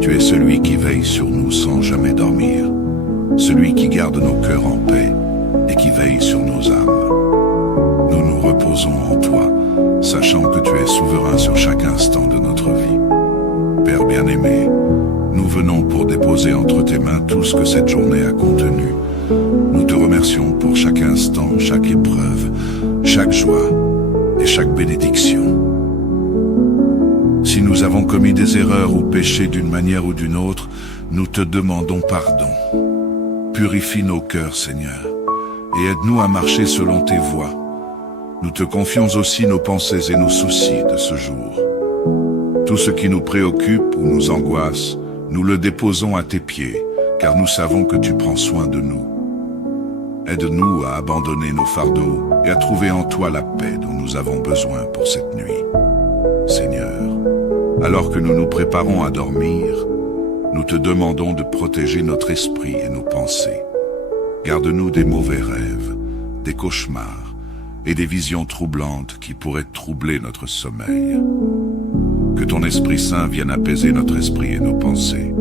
Tu es celui qui veille sur nous sans jamais dormir, celui qui garde nos cœurs en paix et qui veille sur nos âmes. nous nous reposons en toi, sachant que tu es souverain sur chaque instant de notre vie. Père bien-aimé, nous venons pour déposer entre tes mains tout ce que cette journée a contenu. Nous te remercions pour chaque instant, chaque épreuve, chaque joie et chaque bénédiction. Si nous avons commis des erreurs ou péché d'une manière ou d'une autre, nous te demandons pardon. Purifie nos cœurs, Seigneur, et aide-nous à marcher selon tes voies. Nous te confions aussi nos pensées et nos soucis de ce jour. Tout ce qui nous préoccupe ou nous angoisse, nous le déposons à tes pieds, car nous savons que tu prends soin de nous. Aide-nous à abandonner nos fardeaux et à trouver en toi la paix dont nous avons besoin pour cette nuit. Seigneur, alors que nous nous préparons à dormir, nous te demandons de protéger notre esprit et nos pensées. Garde-nous des mauvais rêves, des cauchemars et des visions troublantes qui pourraient troubler notre sommeil. Que ton Esprit Saint vienne apaiser notre esprit et nos pensées,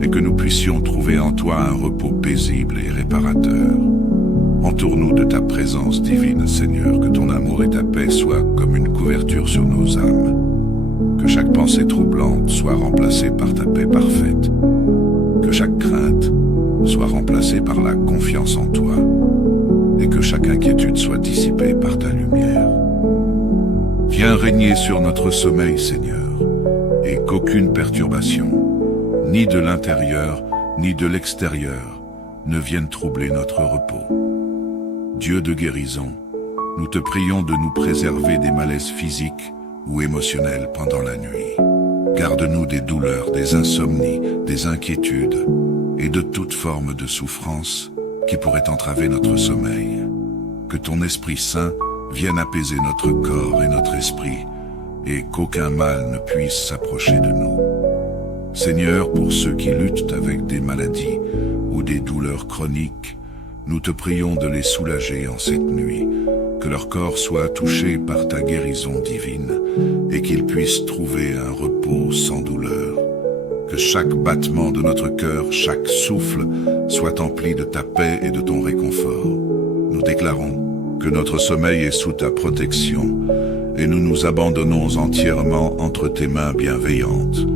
et que nous puissions trouver en toi un repos paisible et réparateur. Entoure-nous de ta présence divine, Seigneur, que ton amour et ta paix soient comme une couverture sur nos âmes. Que chaque pensée troublante soit remplacée par ta paix parfaite. Que chaque crainte soit remplacée par la confiance en toi. Et que chaque inquiétude soit dissipée par ta lumière. Viens régner sur notre sommeil, Seigneur, et qu'aucune perturbation, ni de l'intérieur, ni de l'extérieur, ne vienne troubler notre repos. Dieu de guérison, nous te prions de nous préserver des malaises physiques ou émotionnels pendant la nuit. Garde-nous des douleurs, des insomnies, des inquiétudes et de toute forme de souffrance qui pourrait entraver notre sommeil. Que ton Esprit Saint vienne apaiser notre corps et notre esprit et qu'aucun mal ne puisse s'approcher de nous. Seigneur, pour ceux qui luttent avec des maladies ou des douleurs chroniques, nous te prions de les soulager en cette nuit, que leur corps soit touché par ta guérison divine et qu'ils puissent trouver un repos sans douleur. Que chaque battement de notre cœur, chaque souffle, soit empli de ta paix et de ton réconfort. Nous déclarons que notre sommeil est sous ta protection et nous nous abandonnons entièrement entre tes mains bienveillantes.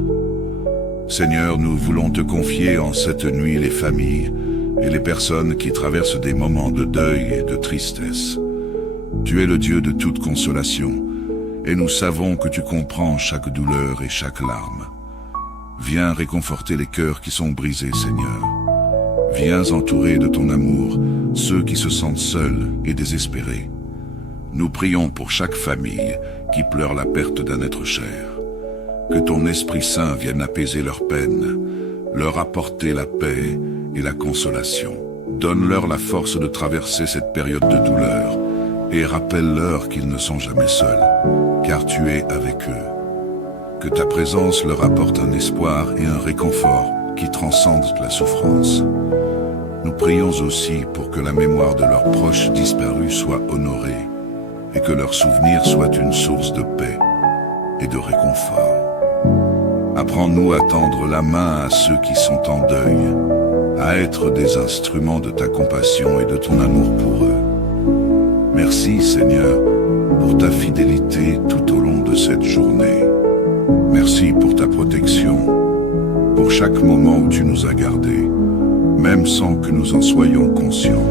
Seigneur, nous voulons te confier en cette nuit les familles et les personnes qui traversent des moments de deuil et de tristesse. Tu es le Dieu de toute consolation, et nous savons que tu comprends chaque douleur et chaque larme. Viens réconforter les cœurs qui sont brisés, Seigneur. Viens entourer de ton amour ceux qui se sentent seuls et désespérés. Nous prions pour chaque famille qui pleure la perte d'un être cher. Que ton Esprit Saint vienne apaiser leurs peines, leur apporter la paix et la consolation. Donne-leur la force de traverser cette période de douleur et rappelle-leur qu'ils ne sont jamais seuls, car tu es avec eux. Que ta présence leur apporte un espoir et un réconfort qui transcendent la souffrance. Nous prions aussi pour que la mémoire de leurs proches disparus soit honorée et que leur souvenir soit une source de paix et de réconfort. Apprends-nous à tendre la main à ceux qui sont en deuil, à être des instruments de ta compassion et de ton amour pour eux. Merci, Seigneur, pour ta fidélité tout au long de cette journée. Merci pour ta protection, pour chaque moment où tu nous as gardés, même sans que nous en soyons conscients.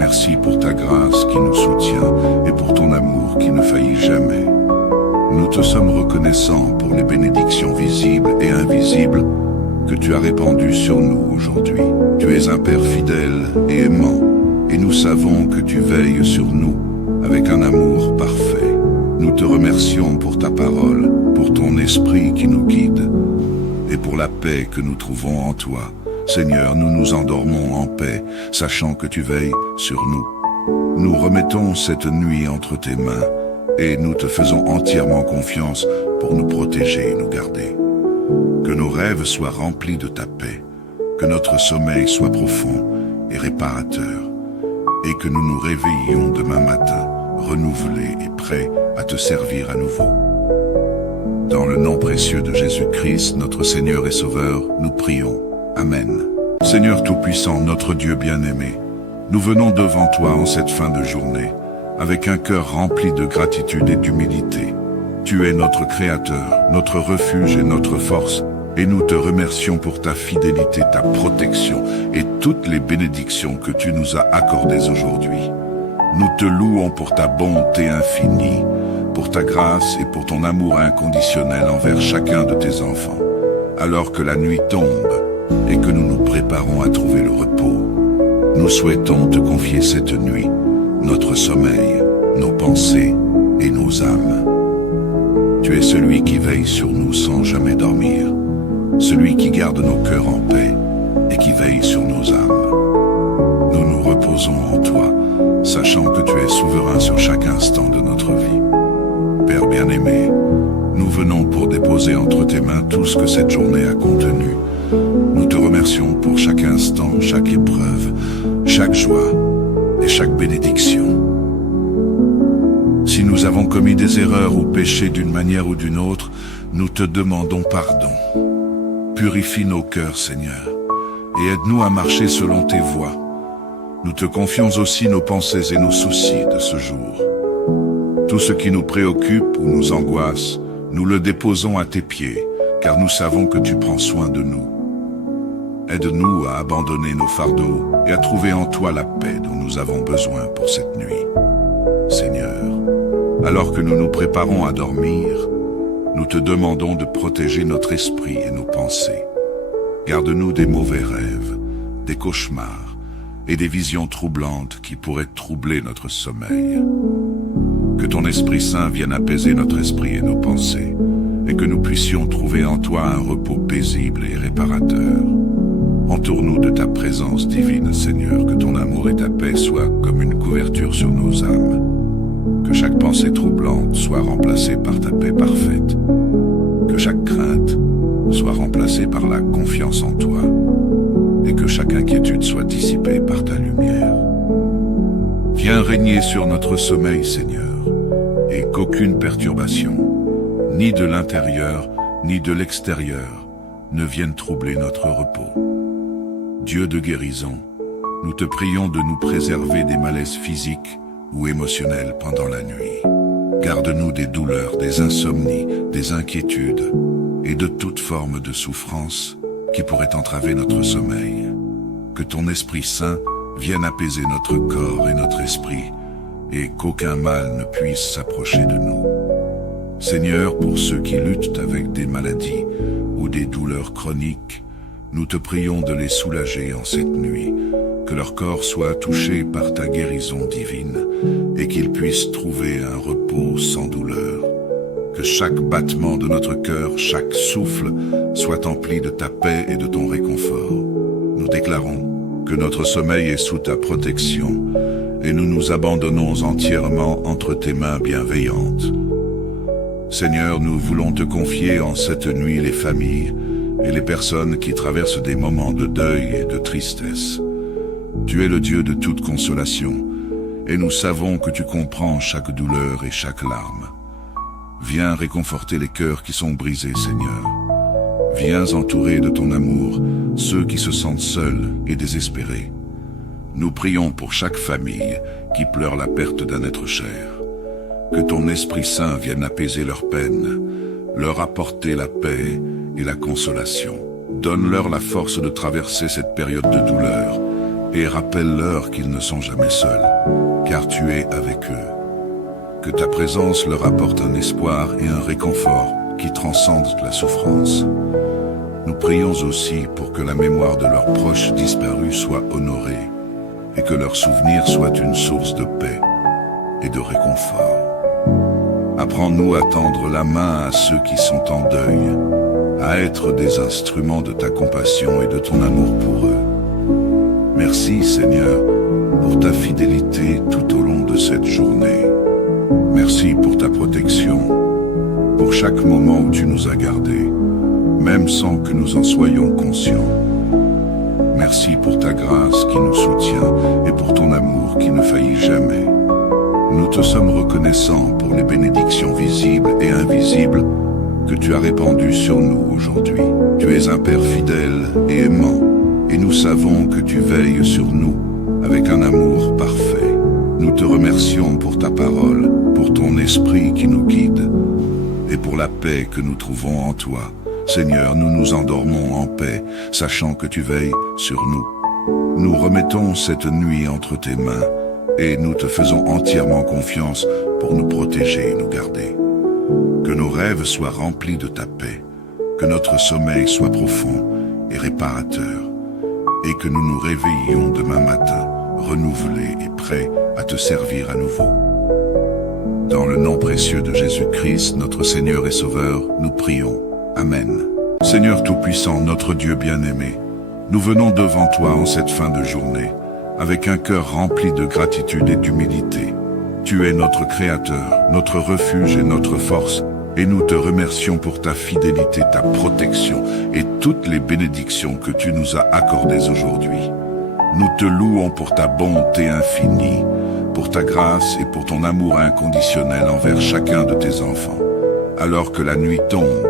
Merci pour ta grâce qui nous soutient et pour ton amour qui ne faillit jamais. Nous te sommes reconnaissants pour les bénédictions visibles et invisibles que tu as répandues sur nous aujourd'hui. Tu es un Père fidèle et aimant, et nous savons que tu veilles sur nous avec un amour parfait. Nous te remercions pour ta parole, pour ton esprit qui nous guide, et pour la paix que nous trouvons en toi. Seigneur, nous nous endormons en paix, sachant que tu veilles sur nous. Nous remettons cette nuit entre tes mains, et nous te faisons entièrement confiance pour nous protéger et nous garder. Que nos rêves soient remplis de ta paix, que notre sommeil soit profond et réparateur, et que nous nous réveillions demain matin, renouvelés et prêts à te servir à nouveau. Dans le nom précieux de Jésus-Christ, notre Seigneur et Sauveur, nous prions. Amen. Seigneur Tout-Puissant, notre Dieu bien-aimé, nous venons devant toi en cette fin de journée, avec un cœur rempli de gratitude et d'humilité. Tu es notre Créateur, notre refuge et notre force, et nous te remercions pour ta fidélité, ta protection et toutes les bénédictions que tu nous as accordées aujourd'hui. Nous te louons pour ta bonté infinie, pour ta grâce et pour ton amour inconditionnel envers chacun de tes enfants. Alors que la nuit tombe et que nous nous préparons à trouver le repos, nous souhaitons te confier cette nuit, notre sommeil, nos pensées et nos âmes. Tu es celui qui veille sur nous sans jamais dormir, celui qui garde nos cœurs en paix et qui veille sur nos âmes. Nous nous reposons en toi, sachant que tu es souverain sur chaque instant de notre vie. Père bien-aimé, nous venons pour déposer entre tes mains tout ce que cette journée a contenu. Nous te remercions pour chaque instant, chaque épreuve, chaque joie et chaque bénédiction. Si nous avons commis des erreurs ou péchés d'une manière ou d'une autre, nous te demandons pardon. Purifie nos cœurs, Seigneur, et aide-nous à marcher selon tes voies. Nous te confions aussi nos pensées et nos soucis de ce jour. Tout ce qui nous préoccupe ou nous angoisse, nous le déposons à tes pieds, car nous savons que tu prends soin de nous. Aide-nous à abandonner nos fardeaux et à trouver en toi la paix dont nous avons besoin pour cette nuit. Seigneur, alors que nous nous préparons à dormir, nous te demandons de protéger notre esprit et nos pensées. Garde-nous des mauvais rêves, des cauchemars et des visions troublantes qui pourraient troubler notre sommeil. Que ton Esprit Saint vienne apaiser notre esprit et nos pensées, et que nous puissions trouver en toi un repos paisible et réparateur. Entoure-nous de ta présence divine, Seigneur, que ton amour et ta paix soient comme une couverture sur nos âmes. Que chaque pensée troublante soit remplacée par ta paix parfaite. Que chaque crainte soit remplacée par la confiance en toi. Et que chaque inquiétude soit dissipée par ta lumière. Viens régner sur notre sommeil, Seigneur, et qu'aucune perturbation, ni de l'intérieur, ni de l'extérieur, ne vienne troubler notre repos. Dieu de guérison, nous te prions de nous préserver des malaises physiques ou émotionnels pendant la nuit. Garde-nous des douleurs, des insomnies, des inquiétudes et de toute forme de souffrance qui pourrait entraver notre sommeil. Que ton Esprit Saint vienne apaiser notre corps et notre esprit et qu'aucun mal ne puisse s'approcher de nous. Seigneur, pour ceux qui luttent avec des maladies ou des douleurs chroniques, nous te prions de les soulager en cette nuit, que leur corps soit touché par ta guérison divine et qu'ils puissent trouver un repos sans douleur. Que chaque battement de notre cœur, chaque souffle, soit empli de ta paix et de ton réconfort. Nous déclarons que notre sommeil est sous ta protection et nous nous abandonnons entièrement entre tes mains bienveillantes. Seigneur, nous voulons te confier en cette nuit les familles et les personnes qui traversent des moments de deuil et de tristesse. Tu es le Dieu de toute consolation, et nous savons que tu comprends chaque douleur et chaque larme. Viens réconforter les cœurs qui sont brisés, Seigneur. Viens entourer de ton amour ceux qui se sentent seuls et désespérés. Nous prions pour chaque famille qui pleure la perte d'un être cher. Que ton Esprit Saint vienne apaiser leurs peines, leur apporter la paix et la consolation. Donne-leur la force de traverser cette période de douleur et rappelle-leur qu'ils ne sont jamais seuls, car tu es avec eux. Que ta présence leur apporte un espoir et un réconfort qui transcendent la souffrance. Nous prions aussi pour que la mémoire de leurs proches disparus soit honorée et que leur souvenir soit une source de paix et de réconfort. Apprends-nous à tendre la main à ceux qui sont en deuil, à être des instruments de ta compassion et de ton amour pour eux. Merci, Seigneur, pour ta fidélité tout au long de cette journée. Merci pour ta protection, pour chaque moment où tu nous as gardés, même sans que nous en soyons conscients. Merci pour ta grâce qui nous soutient et pour ton amour qui ne faillit jamais. Nous te sommes reconnaissants pour les bénédictions visibles et invisibles que tu as répandues sur nous aujourd'hui. Tu es un Père fidèle et aimant, et nous savons que tu veilles sur nous avec un amour parfait. Nous te remercions pour ta parole, pour ton esprit qui nous guide, et pour la paix que nous trouvons en toi. Seigneur, nous nous endormons en paix, sachant que tu veilles sur nous. Nous remettons cette nuit entre tes mains, et nous te faisons entièrement confiance pour nous protéger et nous garder. Que nos rêves soient remplis de ta paix, que notre sommeil soit profond et réparateur, et que nous nous réveillions demain matin, renouvelés et prêts à te servir à nouveau. Dans le nom précieux de Jésus-Christ, notre Seigneur et Sauveur, nous prions. Amen. Seigneur Tout-Puissant, notre Dieu bien-aimé, nous venons devant toi en cette fin de journée, avec un cœur rempli de gratitude et d'humilité. Tu es notre Créateur, notre refuge et notre force, et nous te remercions pour ta fidélité, ta protection et toutes les bénédictions que tu nous as accordées aujourd'hui. Nous te louons pour ta bonté infinie, pour ta grâce et pour ton amour inconditionnel envers chacun de tes enfants. Alors que la nuit tombe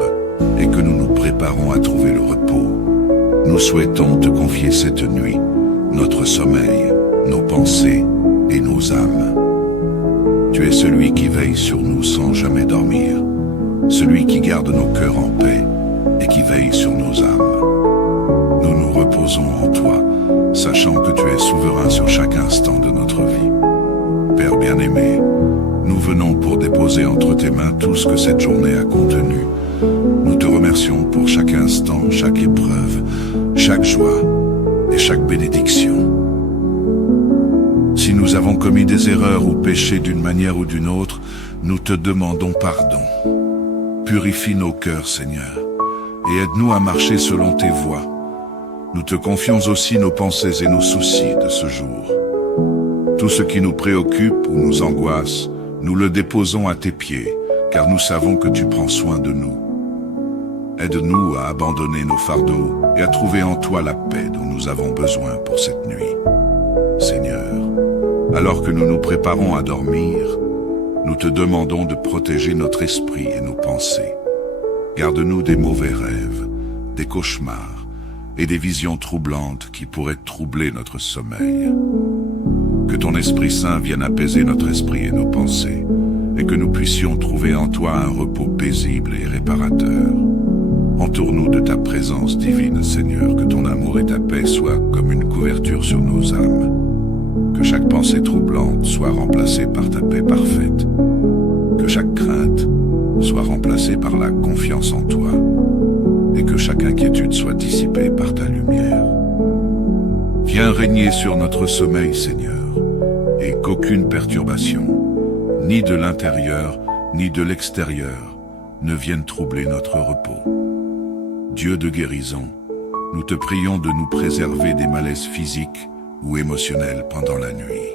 et que nous nous préparons à trouver le repos, nous souhaitons te confier cette nuit, notre sommeil, nos pensées et nos âmes. Tu es celui qui veille sur nous sans jamais dormir, celui qui garde nos cœurs en paix et qui veille sur nos âmes. Nous nous reposons en toi, sachant que tu es souverain sur chaque instant de notre vie. Père bien-aimé, nous venons pour déposer entre tes mains tout ce que cette journée a contenu. Nous te remercions pour chaque instant, chaque épreuve, chaque joie et chaque bénédiction. Si nous avons commis des erreurs ou péché d'une manière ou d'une autre, nous te demandons pardon. Purifie nos cœurs, Seigneur, et aide-nous à marcher selon tes voies. Nous te confions aussi nos pensées et nos soucis de ce jour. Tout ce qui nous préoccupe ou nous angoisse, nous le déposons à tes pieds, car nous savons que tu prends soin de nous. Aide-nous à abandonner nos fardeaux et à trouver en toi la paix dont nous avons besoin pour cette nuit. Seigneur, alors que nous nous préparons à dormir, nous te demandons de protéger notre esprit et nos pensées. Garde-nous des mauvais rêves, des cauchemars et des visions troublantes qui pourraient troubler notre sommeil. Que ton Esprit Saint vienne apaiser notre esprit et nos pensées, et que nous puissions trouver en toi un repos paisible et réparateur. Entoure-nous de ta présence divine, Seigneur, que ton amour et ta paix soient comme une couverture sur nos âmes. Que chaque pensée troublante soit remplacée par ta paix parfaite. Que chaque crainte soit remplacée par la confiance en toi. Et que chaque inquiétude soit dissipée par ta lumière. Viens régner sur notre sommeil, Seigneur, et qu'aucune perturbation, ni de l'intérieur, ni de l'extérieur, ne vienne troubler notre repos. Dieu de guérison, nous te prions de nous préserver des malaises physiques ou émotionnels pendant la nuit.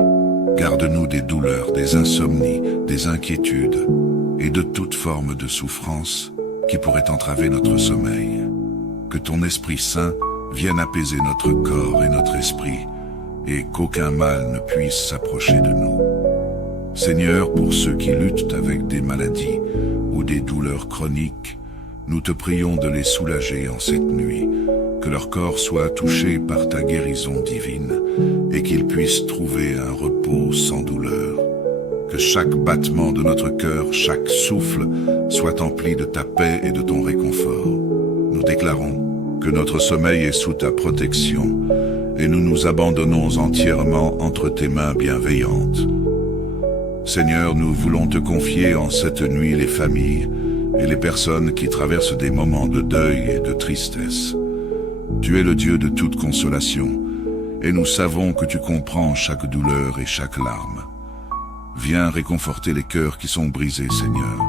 Garde-nous des douleurs, des insomnies, des inquiétudes et de toute forme de souffrance qui pourrait entraver notre sommeil. Que ton Esprit Saint vienne apaiser notre corps et notre esprit et qu'aucun mal ne puisse s'approcher de nous. Seigneur, pour ceux qui luttent avec des maladies ou des douleurs chroniques, nous te prions de les soulager en cette nuit, que leur corps soit touché par ta guérison divine et qu'ils puissent trouver un repos sans douleur. Que chaque battement de notre cœur, chaque souffle, soit empli de ta paix et de ton réconfort. Nous déclarons que notre sommeil est sous ta protection et nous nous abandonnons entièrement entre tes mains bienveillantes. Seigneur, nous voulons te confier en cette nuit les familles et les personnes qui traversent des moments de deuil et de tristesse. Tu es le Dieu de toute consolation, et nous savons que tu comprends chaque douleur et chaque larme. Viens réconforter les cœurs qui sont brisés, Seigneur.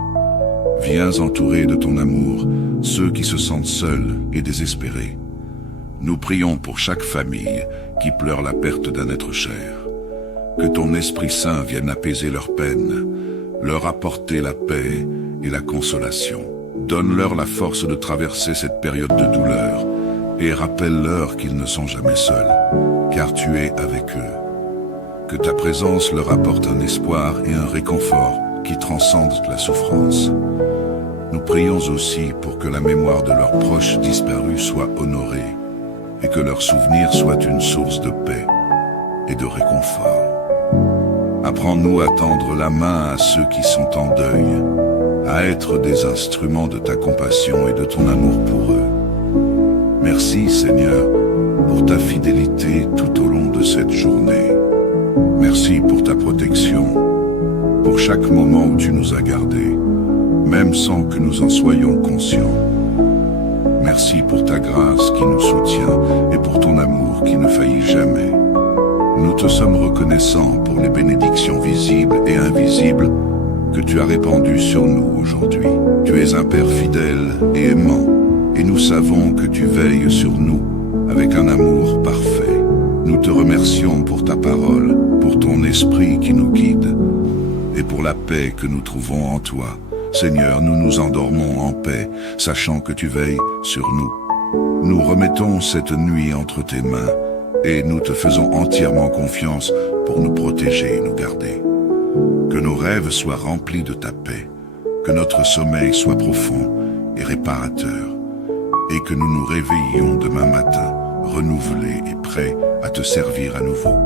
Viens entourer de ton amour ceux qui se sentent seuls et désespérés. Nous prions pour chaque famille qui pleure la perte d'un être cher. Que ton Esprit Saint vienne apaiser leurs peines, leur apporter la paix et la consolation. Donne-leur la force de traverser cette période de douleur et rappelle-leur qu'ils ne sont jamais seuls, car tu es avec eux. Que ta présence leur apporte un espoir et un réconfort qui transcendent la souffrance. Nous prions aussi pour que la mémoire de leurs proches disparus soit honorée et que leur souvenir soit une source de paix et de réconfort. Apprends-nous à tendre la main à ceux qui sont en deuil, à être des instruments de ta compassion et de ton amour pour eux. Merci Seigneur pour ta fidélité tout au long de cette journée. Merci pour ta protection, pour chaque moment où tu nous as gardés, même sans que nous en soyons conscients. Merci pour ta grâce qui nous soutient et pour ton amour qui ne faillit jamais. Nous te sommes reconnaissants pour les bénédictions visibles et invisibles que tu as répandues sur nous aujourd'hui. Tu es un Père fidèle et aimant, et nous savons que tu veilles sur nous avec un amour parfait. Nous te remercions pour ta parole, pour ton esprit qui nous guide, et pour la paix que nous trouvons en toi. Seigneur, nous nous endormons en paix, sachant que tu veilles sur nous. Nous remettons cette nuit entre tes mains, et nous te faisons entièrement confiance pour nous protéger et nous garder. Que nos rêves soient remplis de ta paix, que notre sommeil soit profond et réparateur, et que nous nous réveillions demain matin, renouvelés et prêts à te servir à nouveau.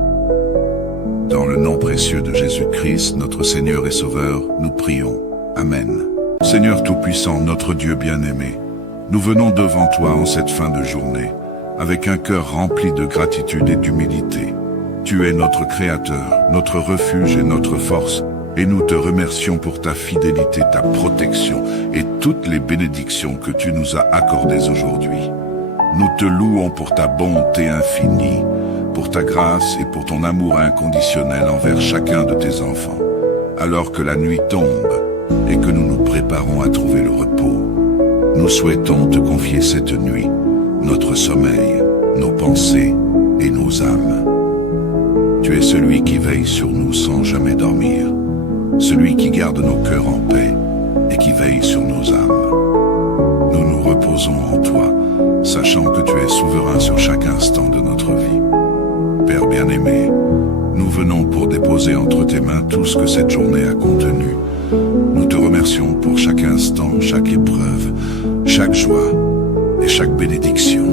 Dans le nom précieux de Jésus-Christ, notre Seigneur et Sauveur, nous prions. Amen. Seigneur Tout-Puissant, notre Dieu bien-aimé, nous venons devant toi en cette fin de journée, avec un cœur rempli de gratitude et d'humilité. Tu es notre Créateur, notre refuge et notre force, et nous te remercions pour ta fidélité, ta protection et toutes les bénédictions que tu nous as accordées aujourd'hui. Nous te louons pour ta bonté infinie, pour ta grâce et pour ton amour inconditionnel envers chacun de tes enfants. Alors que la nuit tombe et que nous nous préparons à trouver le repos, nous souhaitons te confier cette nuit, notre sommeil, nos pensées et nos âmes. Tu es celui qui veille sur nous sans jamais dormir, celui qui garde nos cœurs en paix et qui veille sur nos âmes. Nous nous reposons en toi, sachant que tu es souverain sur chaque instant de notre vie. Père bien-aimé, nous venons pour déposer entre tes mains tout ce que cette journée a contenu. Nous te remercions pour chaque instant, chaque épreuve, chaque joie et chaque bénédiction.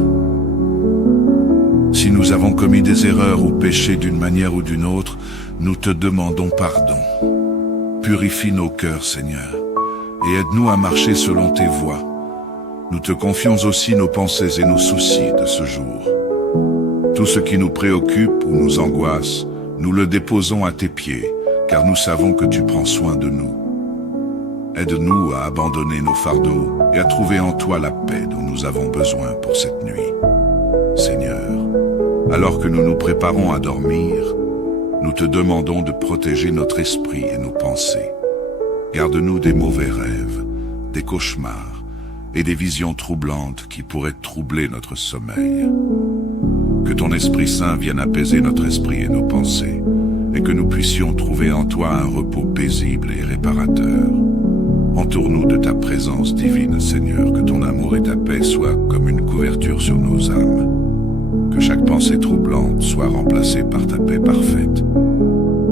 Si nous avons commis des erreurs ou péché d'une manière ou d'une autre, nous te demandons pardon. Purifie nos cœurs, Seigneur, et aide-nous à marcher selon tes voies. Nous te confions aussi nos pensées et nos soucis de ce jour. Tout ce qui nous préoccupe ou nous angoisse, nous le déposons à tes pieds, car nous savons que tu prends soin de nous. Aide-nous à abandonner nos fardeaux et à trouver en toi la paix dont nous avons besoin pour cette nuit. Seigneur, alors que nous nous préparons à dormir, nous te demandons de protéger notre esprit et nos pensées. Garde-nous des mauvais rêves, des cauchemars et des visions troublantes qui pourraient troubler notre sommeil. Que ton Esprit Saint vienne apaiser notre esprit et nos pensées, et que nous puissions trouver en toi un repos paisible et réparateur. Entoure-nous de ta présence divine, Seigneur, que ton amour et ta paix soient comme une couverture sur nos âmes. Que chaque pensée troublante soit remplacée par ta paix parfaite.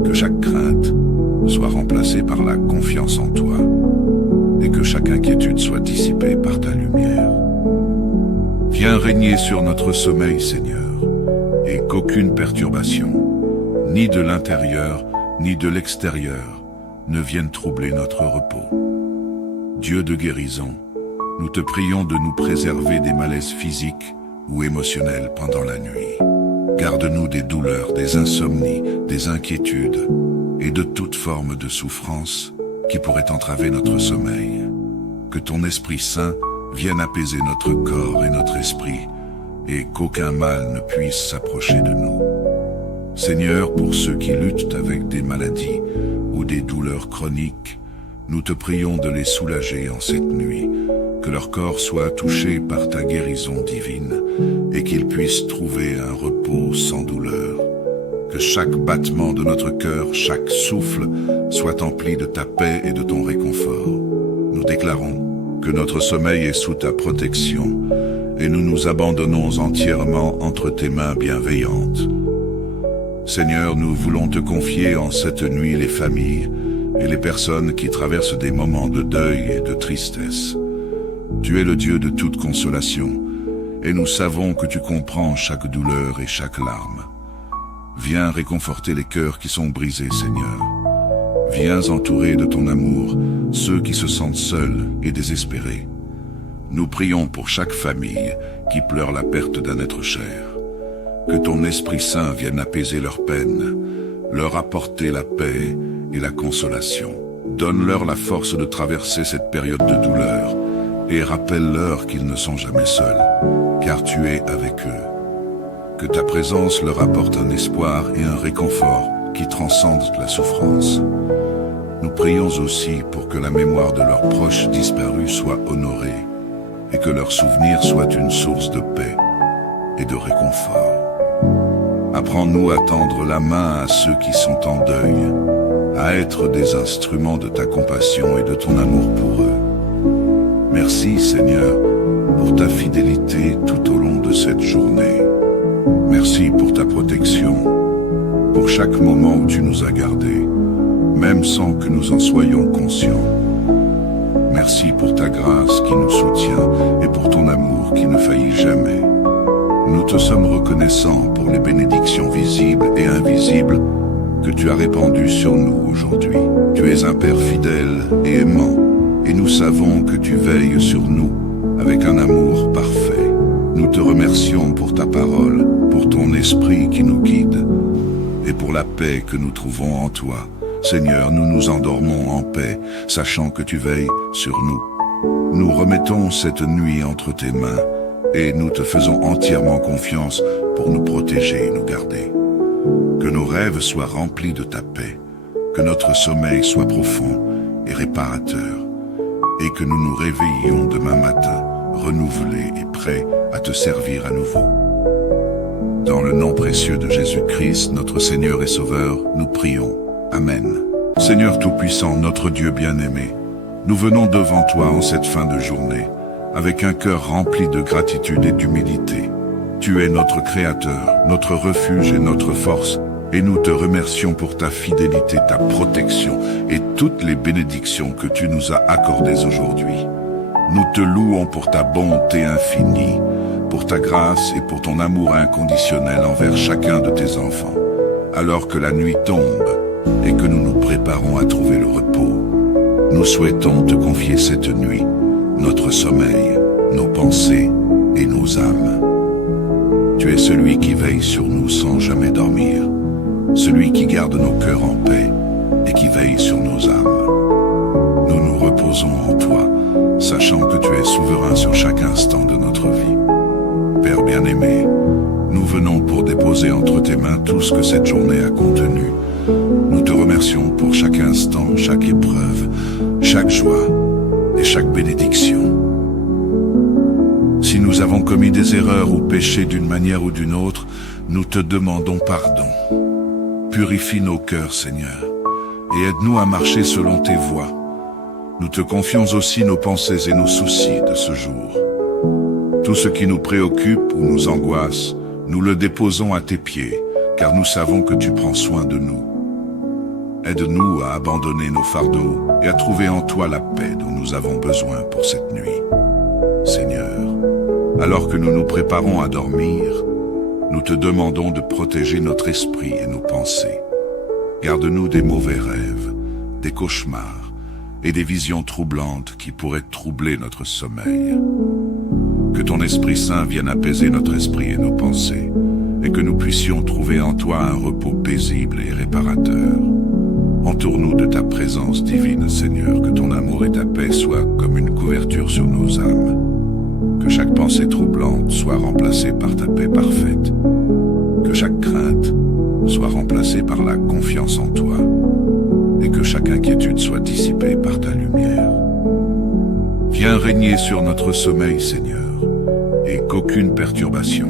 Que chaque crainte soit remplacée par la confiance en toi. Et que chaque inquiétude soit dissipée par ta lumière. Viens régner sur notre sommeil, Seigneur, et qu'aucune perturbation, ni de l'intérieur, ni de l'extérieur, ne vienne troubler notre repos. Dieu de guérison, nous te prions de nous préserver des malaises physiques ou émotionnels pendant la nuit. Garde-nous des douleurs, des insomnies, des inquiétudes et de toute forme de souffrance qui pourrait entraver notre sommeil. Que ton Esprit Saint vienne apaiser notre corps et notre esprit et qu'aucun mal ne puisse s'approcher de nous. Seigneur, pour ceux qui luttent avec des maladies ou des douleurs chroniques, nous te prions de les soulager en cette nuit, que leur corps soit touché par ta guérison divine et qu'ils puissent trouver un repos sans douleur. Que chaque battement de notre cœur, chaque souffle, soit empli de ta paix et de ton réconfort. Nous déclarons que notre sommeil est sous ta protection et nous nous abandonnons entièrement entre tes mains bienveillantes. Seigneur, nous voulons te confier en cette nuit les familles et les personnes qui traversent des moments de deuil et de tristesse. Tu es le Dieu de toute consolation, et nous savons que tu comprends chaque douleur et chaque larme. Viens réconforter les cœurs qui sont brisés, Seigneur. Viens entourer de ton amour ceux qui se sentent seuls et désespérés. Nous prions pour chaque famille qui pleure la perte d'un être cher. Que ton Esprit Saint vienne apaiser leurs peines, leur apporter la paix et la consolation. Donne-leur la force de traverser cette période de douleur et rappelle-leur qu'ils ne sont jamais seuls, car tu es avec eux. Que ta présence leur apporte un espoir et un réconfort qui transcendent la souffrance. Nous prions aussi pour que la mémoire de leurs proches disparus soit honorée et que leur souvenir soit une source de paix et de réconfort. Apprends-nous à tendre la main à ceux qui sont en deuil, à être des instruments de ta compassion et de ton amour pour eux. Merci Seigneur pour ta fidélité tout au long de cette journée. Merci pour ta protection, pour chaque moment où tu nous as gardés, même sans que nous en soyons conscients. Merci pour ta grâce qui nous soutient et pour ton amour qui ne faillit jamais. Nous te sommes reconnaissants pour les bénédictions visibles et invisibles que tu as répandues sur nous aujourd'hui. Tu es un Père fidèle et aimant, et nous savons que tu veilles sur nous avec un amour parfait. Nous te remercions pour ta parole, pour ton esprit qui nous guide, et pour la paix que nous trouvons en toi. Seigneur, nous nous endormons en paix, sachant que tu veilles sur nous. Nous remettons cette nuit entre tes mains, et nous te faisons entièrement confiance pour nous protéger et nous garder. Que nos rêves soient remplis de ta paix, que notre sommeil soit profond et réparateur, et que nous nous réveillions demain matin, renouvelés et prêts à te servir à nouveau. Dans le nom précieux de Jésus-Christ, notre Seigneur et Sauveur, nous prions. Amen. Seigneur Tout-Puissant, notre Dieu bien-aimé, nous venons devant toi en cette fin de journée, avec un cœur rempli de gratitude et d'humilité. Tu es notre Créateur, notre refuge et notre force, et nous te remercions pour ta fidélité, ta protection et toutes les bénédictions que tu nous as accordées aujourd'hui. Nous te louons pour ta bonté infinie, pour ta grâce et pour ton amour inconditionnel envers chacun de tes enfants. Alors que la nuit tombe et que nous nous préparons à trouver le repos, nous souhaitons te confier cette nuit notre sommeil, nos pensées et nos âmes. Tu es celui qui veille sur nous sans jamais dormir, celui qui garde nos cœurs en paix et qui veille sur nos âmes. Nous nous reposons en toi, sachant que tu es souverain sur chaque instant de notre vie. Père bien-aimé, nous venons pour déposer entre tes mains tout ce que cette journée a contenu. Nous te remercions pour chaque instant, chaque épreuve, chaque joie et chaque bénédiction. Si nous avons commis des erreurs ou péché d'une manière ou d'une autre, nous te demandons pardon. Purifie nos cœurs, Seigneur, et aide-nous à marcher selon tes voies. Nous te confions aussi nos pensées et nos soucis de ce jour. Tout ce qui nous préoccupe ou nous angoisse, nous le déposons à tes pieds, car nous savons que tu prends soin de nous. Aide-nous à abandonner nos fardeaux et à trouver en toi la paix dont nous avons besoin pour cette nuit. Seigneur, alors que nous nous préparons à dormir, nous te demandons de protéger notre esprit et nos pensées. Garde-nous des mauvais rêves, des cauchemars et des visions troublantes qui pourraient troubler notre sommeil. Que ton Esprit Saint vienne apaiser notre esprit et nos pensées, et que nous puissions trouver en toi un repos paisible et réparateur. Entoure-nous de ta présence divine, Seigneur, que ton amour et ta paix soient comme une couverture sur nos âmes. Que chaque pensée troublante soit remplacée par ta paix parfaite. Que chaque crainte soit remplacée par la confiance en toi. Et que chaque inquiétude soit dissipée par ta lumière. Viens régner sur notre sommeil, Seigneur, et qu'aucune perturbation,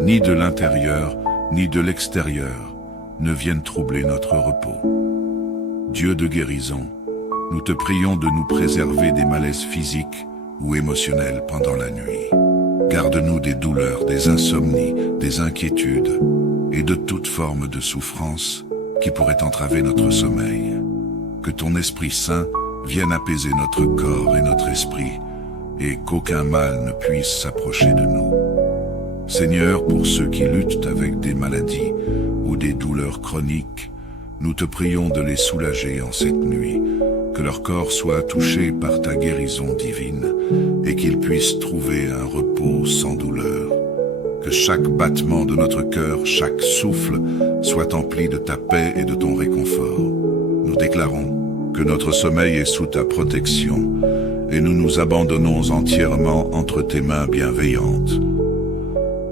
ni de l'intérieur, ni de l'extérieur, ne vienne troubler notre repos. Dieu de guérison, nous te prions de nous préserver des malaises physiques ou émotionnels pendant la nuit. Garde-nous des douleurs, des insomnies, des inquiétudes et de toute forme de souffrance qui pourrait entraver notre sommeil. Que ton Esprit Saint vienne apaiser notre corps et notre esprit et qu'aucun mal ne puisse s'approcher de nous. Seigneur, pour ceux qui luttent avec des maladies ou des douleurs chroniques, nous te prions de les soulager en cette nuit, que leur corps soit touché par ta guérison divine et qu'ils puissent trouver un repos sans douleur. Que chaque battement de notre cœur, chaque souffle, soit empli de ta paix et de ton réconfort. Nous déclarons que notre sommeil est sous ta protection et nous nous abandonnons entièrement entre tes mains bienveillantes.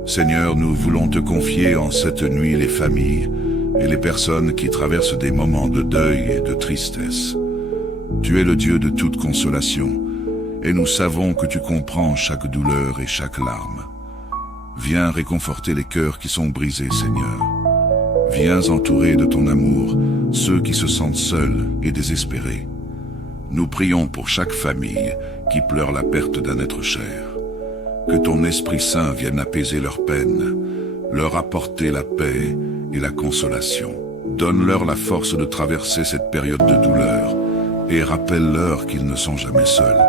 Seigneur, nous voulons te confier en cette nuit les familles et les personnes qui traversent des moments de deuil et de tristesse. Tu es le Dieu de toute consolation, et nous savons que tu comprends chaque douleur et chaque larme. Viens réconforter les cœurs qui sont brisés, Seigneur. Viens entourer de ton amour ceux qui se sentent seuls et désespérés. Nous prions pour chaque famille qui pleure la perte d'un être cher. Que ton Esprit Saint vienne apaiser leurs peines, leur apporter la paix et la consolation. Donne-leur la force de traverser cette période de douleur et rappelle-leur qu'ils ne sont jamais seuls,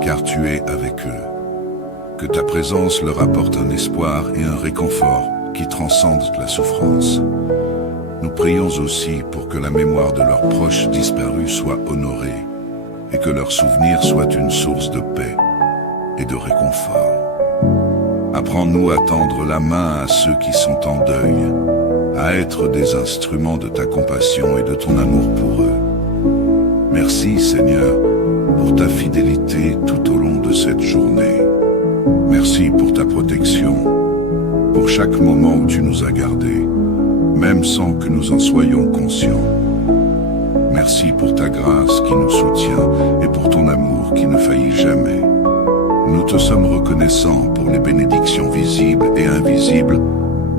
car tu es avec eux. Que ta présence leur apporte un espoir et un réconfort qui transcendent la souffrance. Nous prions aussi pour que la mémoire de leurs proches disparus soit honorée et que leur souvenir soit une source de paix et de réconfort. Apprends-nous à tendre la main à ceux qui sont en deuil, à être des instruments de ta compassion et de ton amour pour eux. Merci, Seigneur, pour ta fidélité tout au long de cette journée. Merci pour ta protection, pour chaque moment où tu nous as gardés, même sans que nous en soyons conscients. Merci pour ta grâce qui nous soutient et pour ton amour qui ne faillit jamais. Nous te sommes reconnaissants pour les bénédictions visibles et invisibles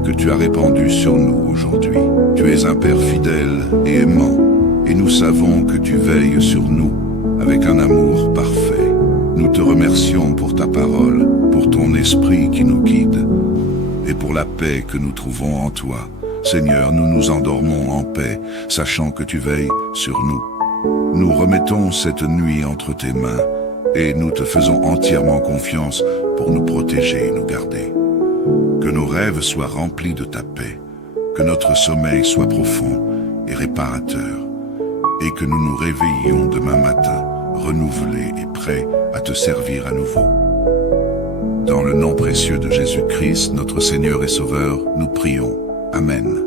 que tu as répandues sur nous aujourd'hui. Tu es un Père fidèle et aimant, et nous savons que tu veilles sur nous avec un amour parfait. Nous te remercions pour ta parole, pour ton esprit qui nous guide, et pour la paix que nous trouvons en toi. Seigneur, nous nous endormons en paix, sachant que tu veilles sur nous. Nous remettons cette nuit entre tes mains, et nous te faisons entièrement confiance pour nous protéger et nous garder. Que nos rêves soient remplis de ta paix, que notre sommeil soit profond et réparateur, et que nous nous réveillions demain matin, renouvelés et prêts à te servir à nouveau. Dans le nom précieux de Jésus-Christ, notre Seigneur et Sauveur, nous prions. Amen.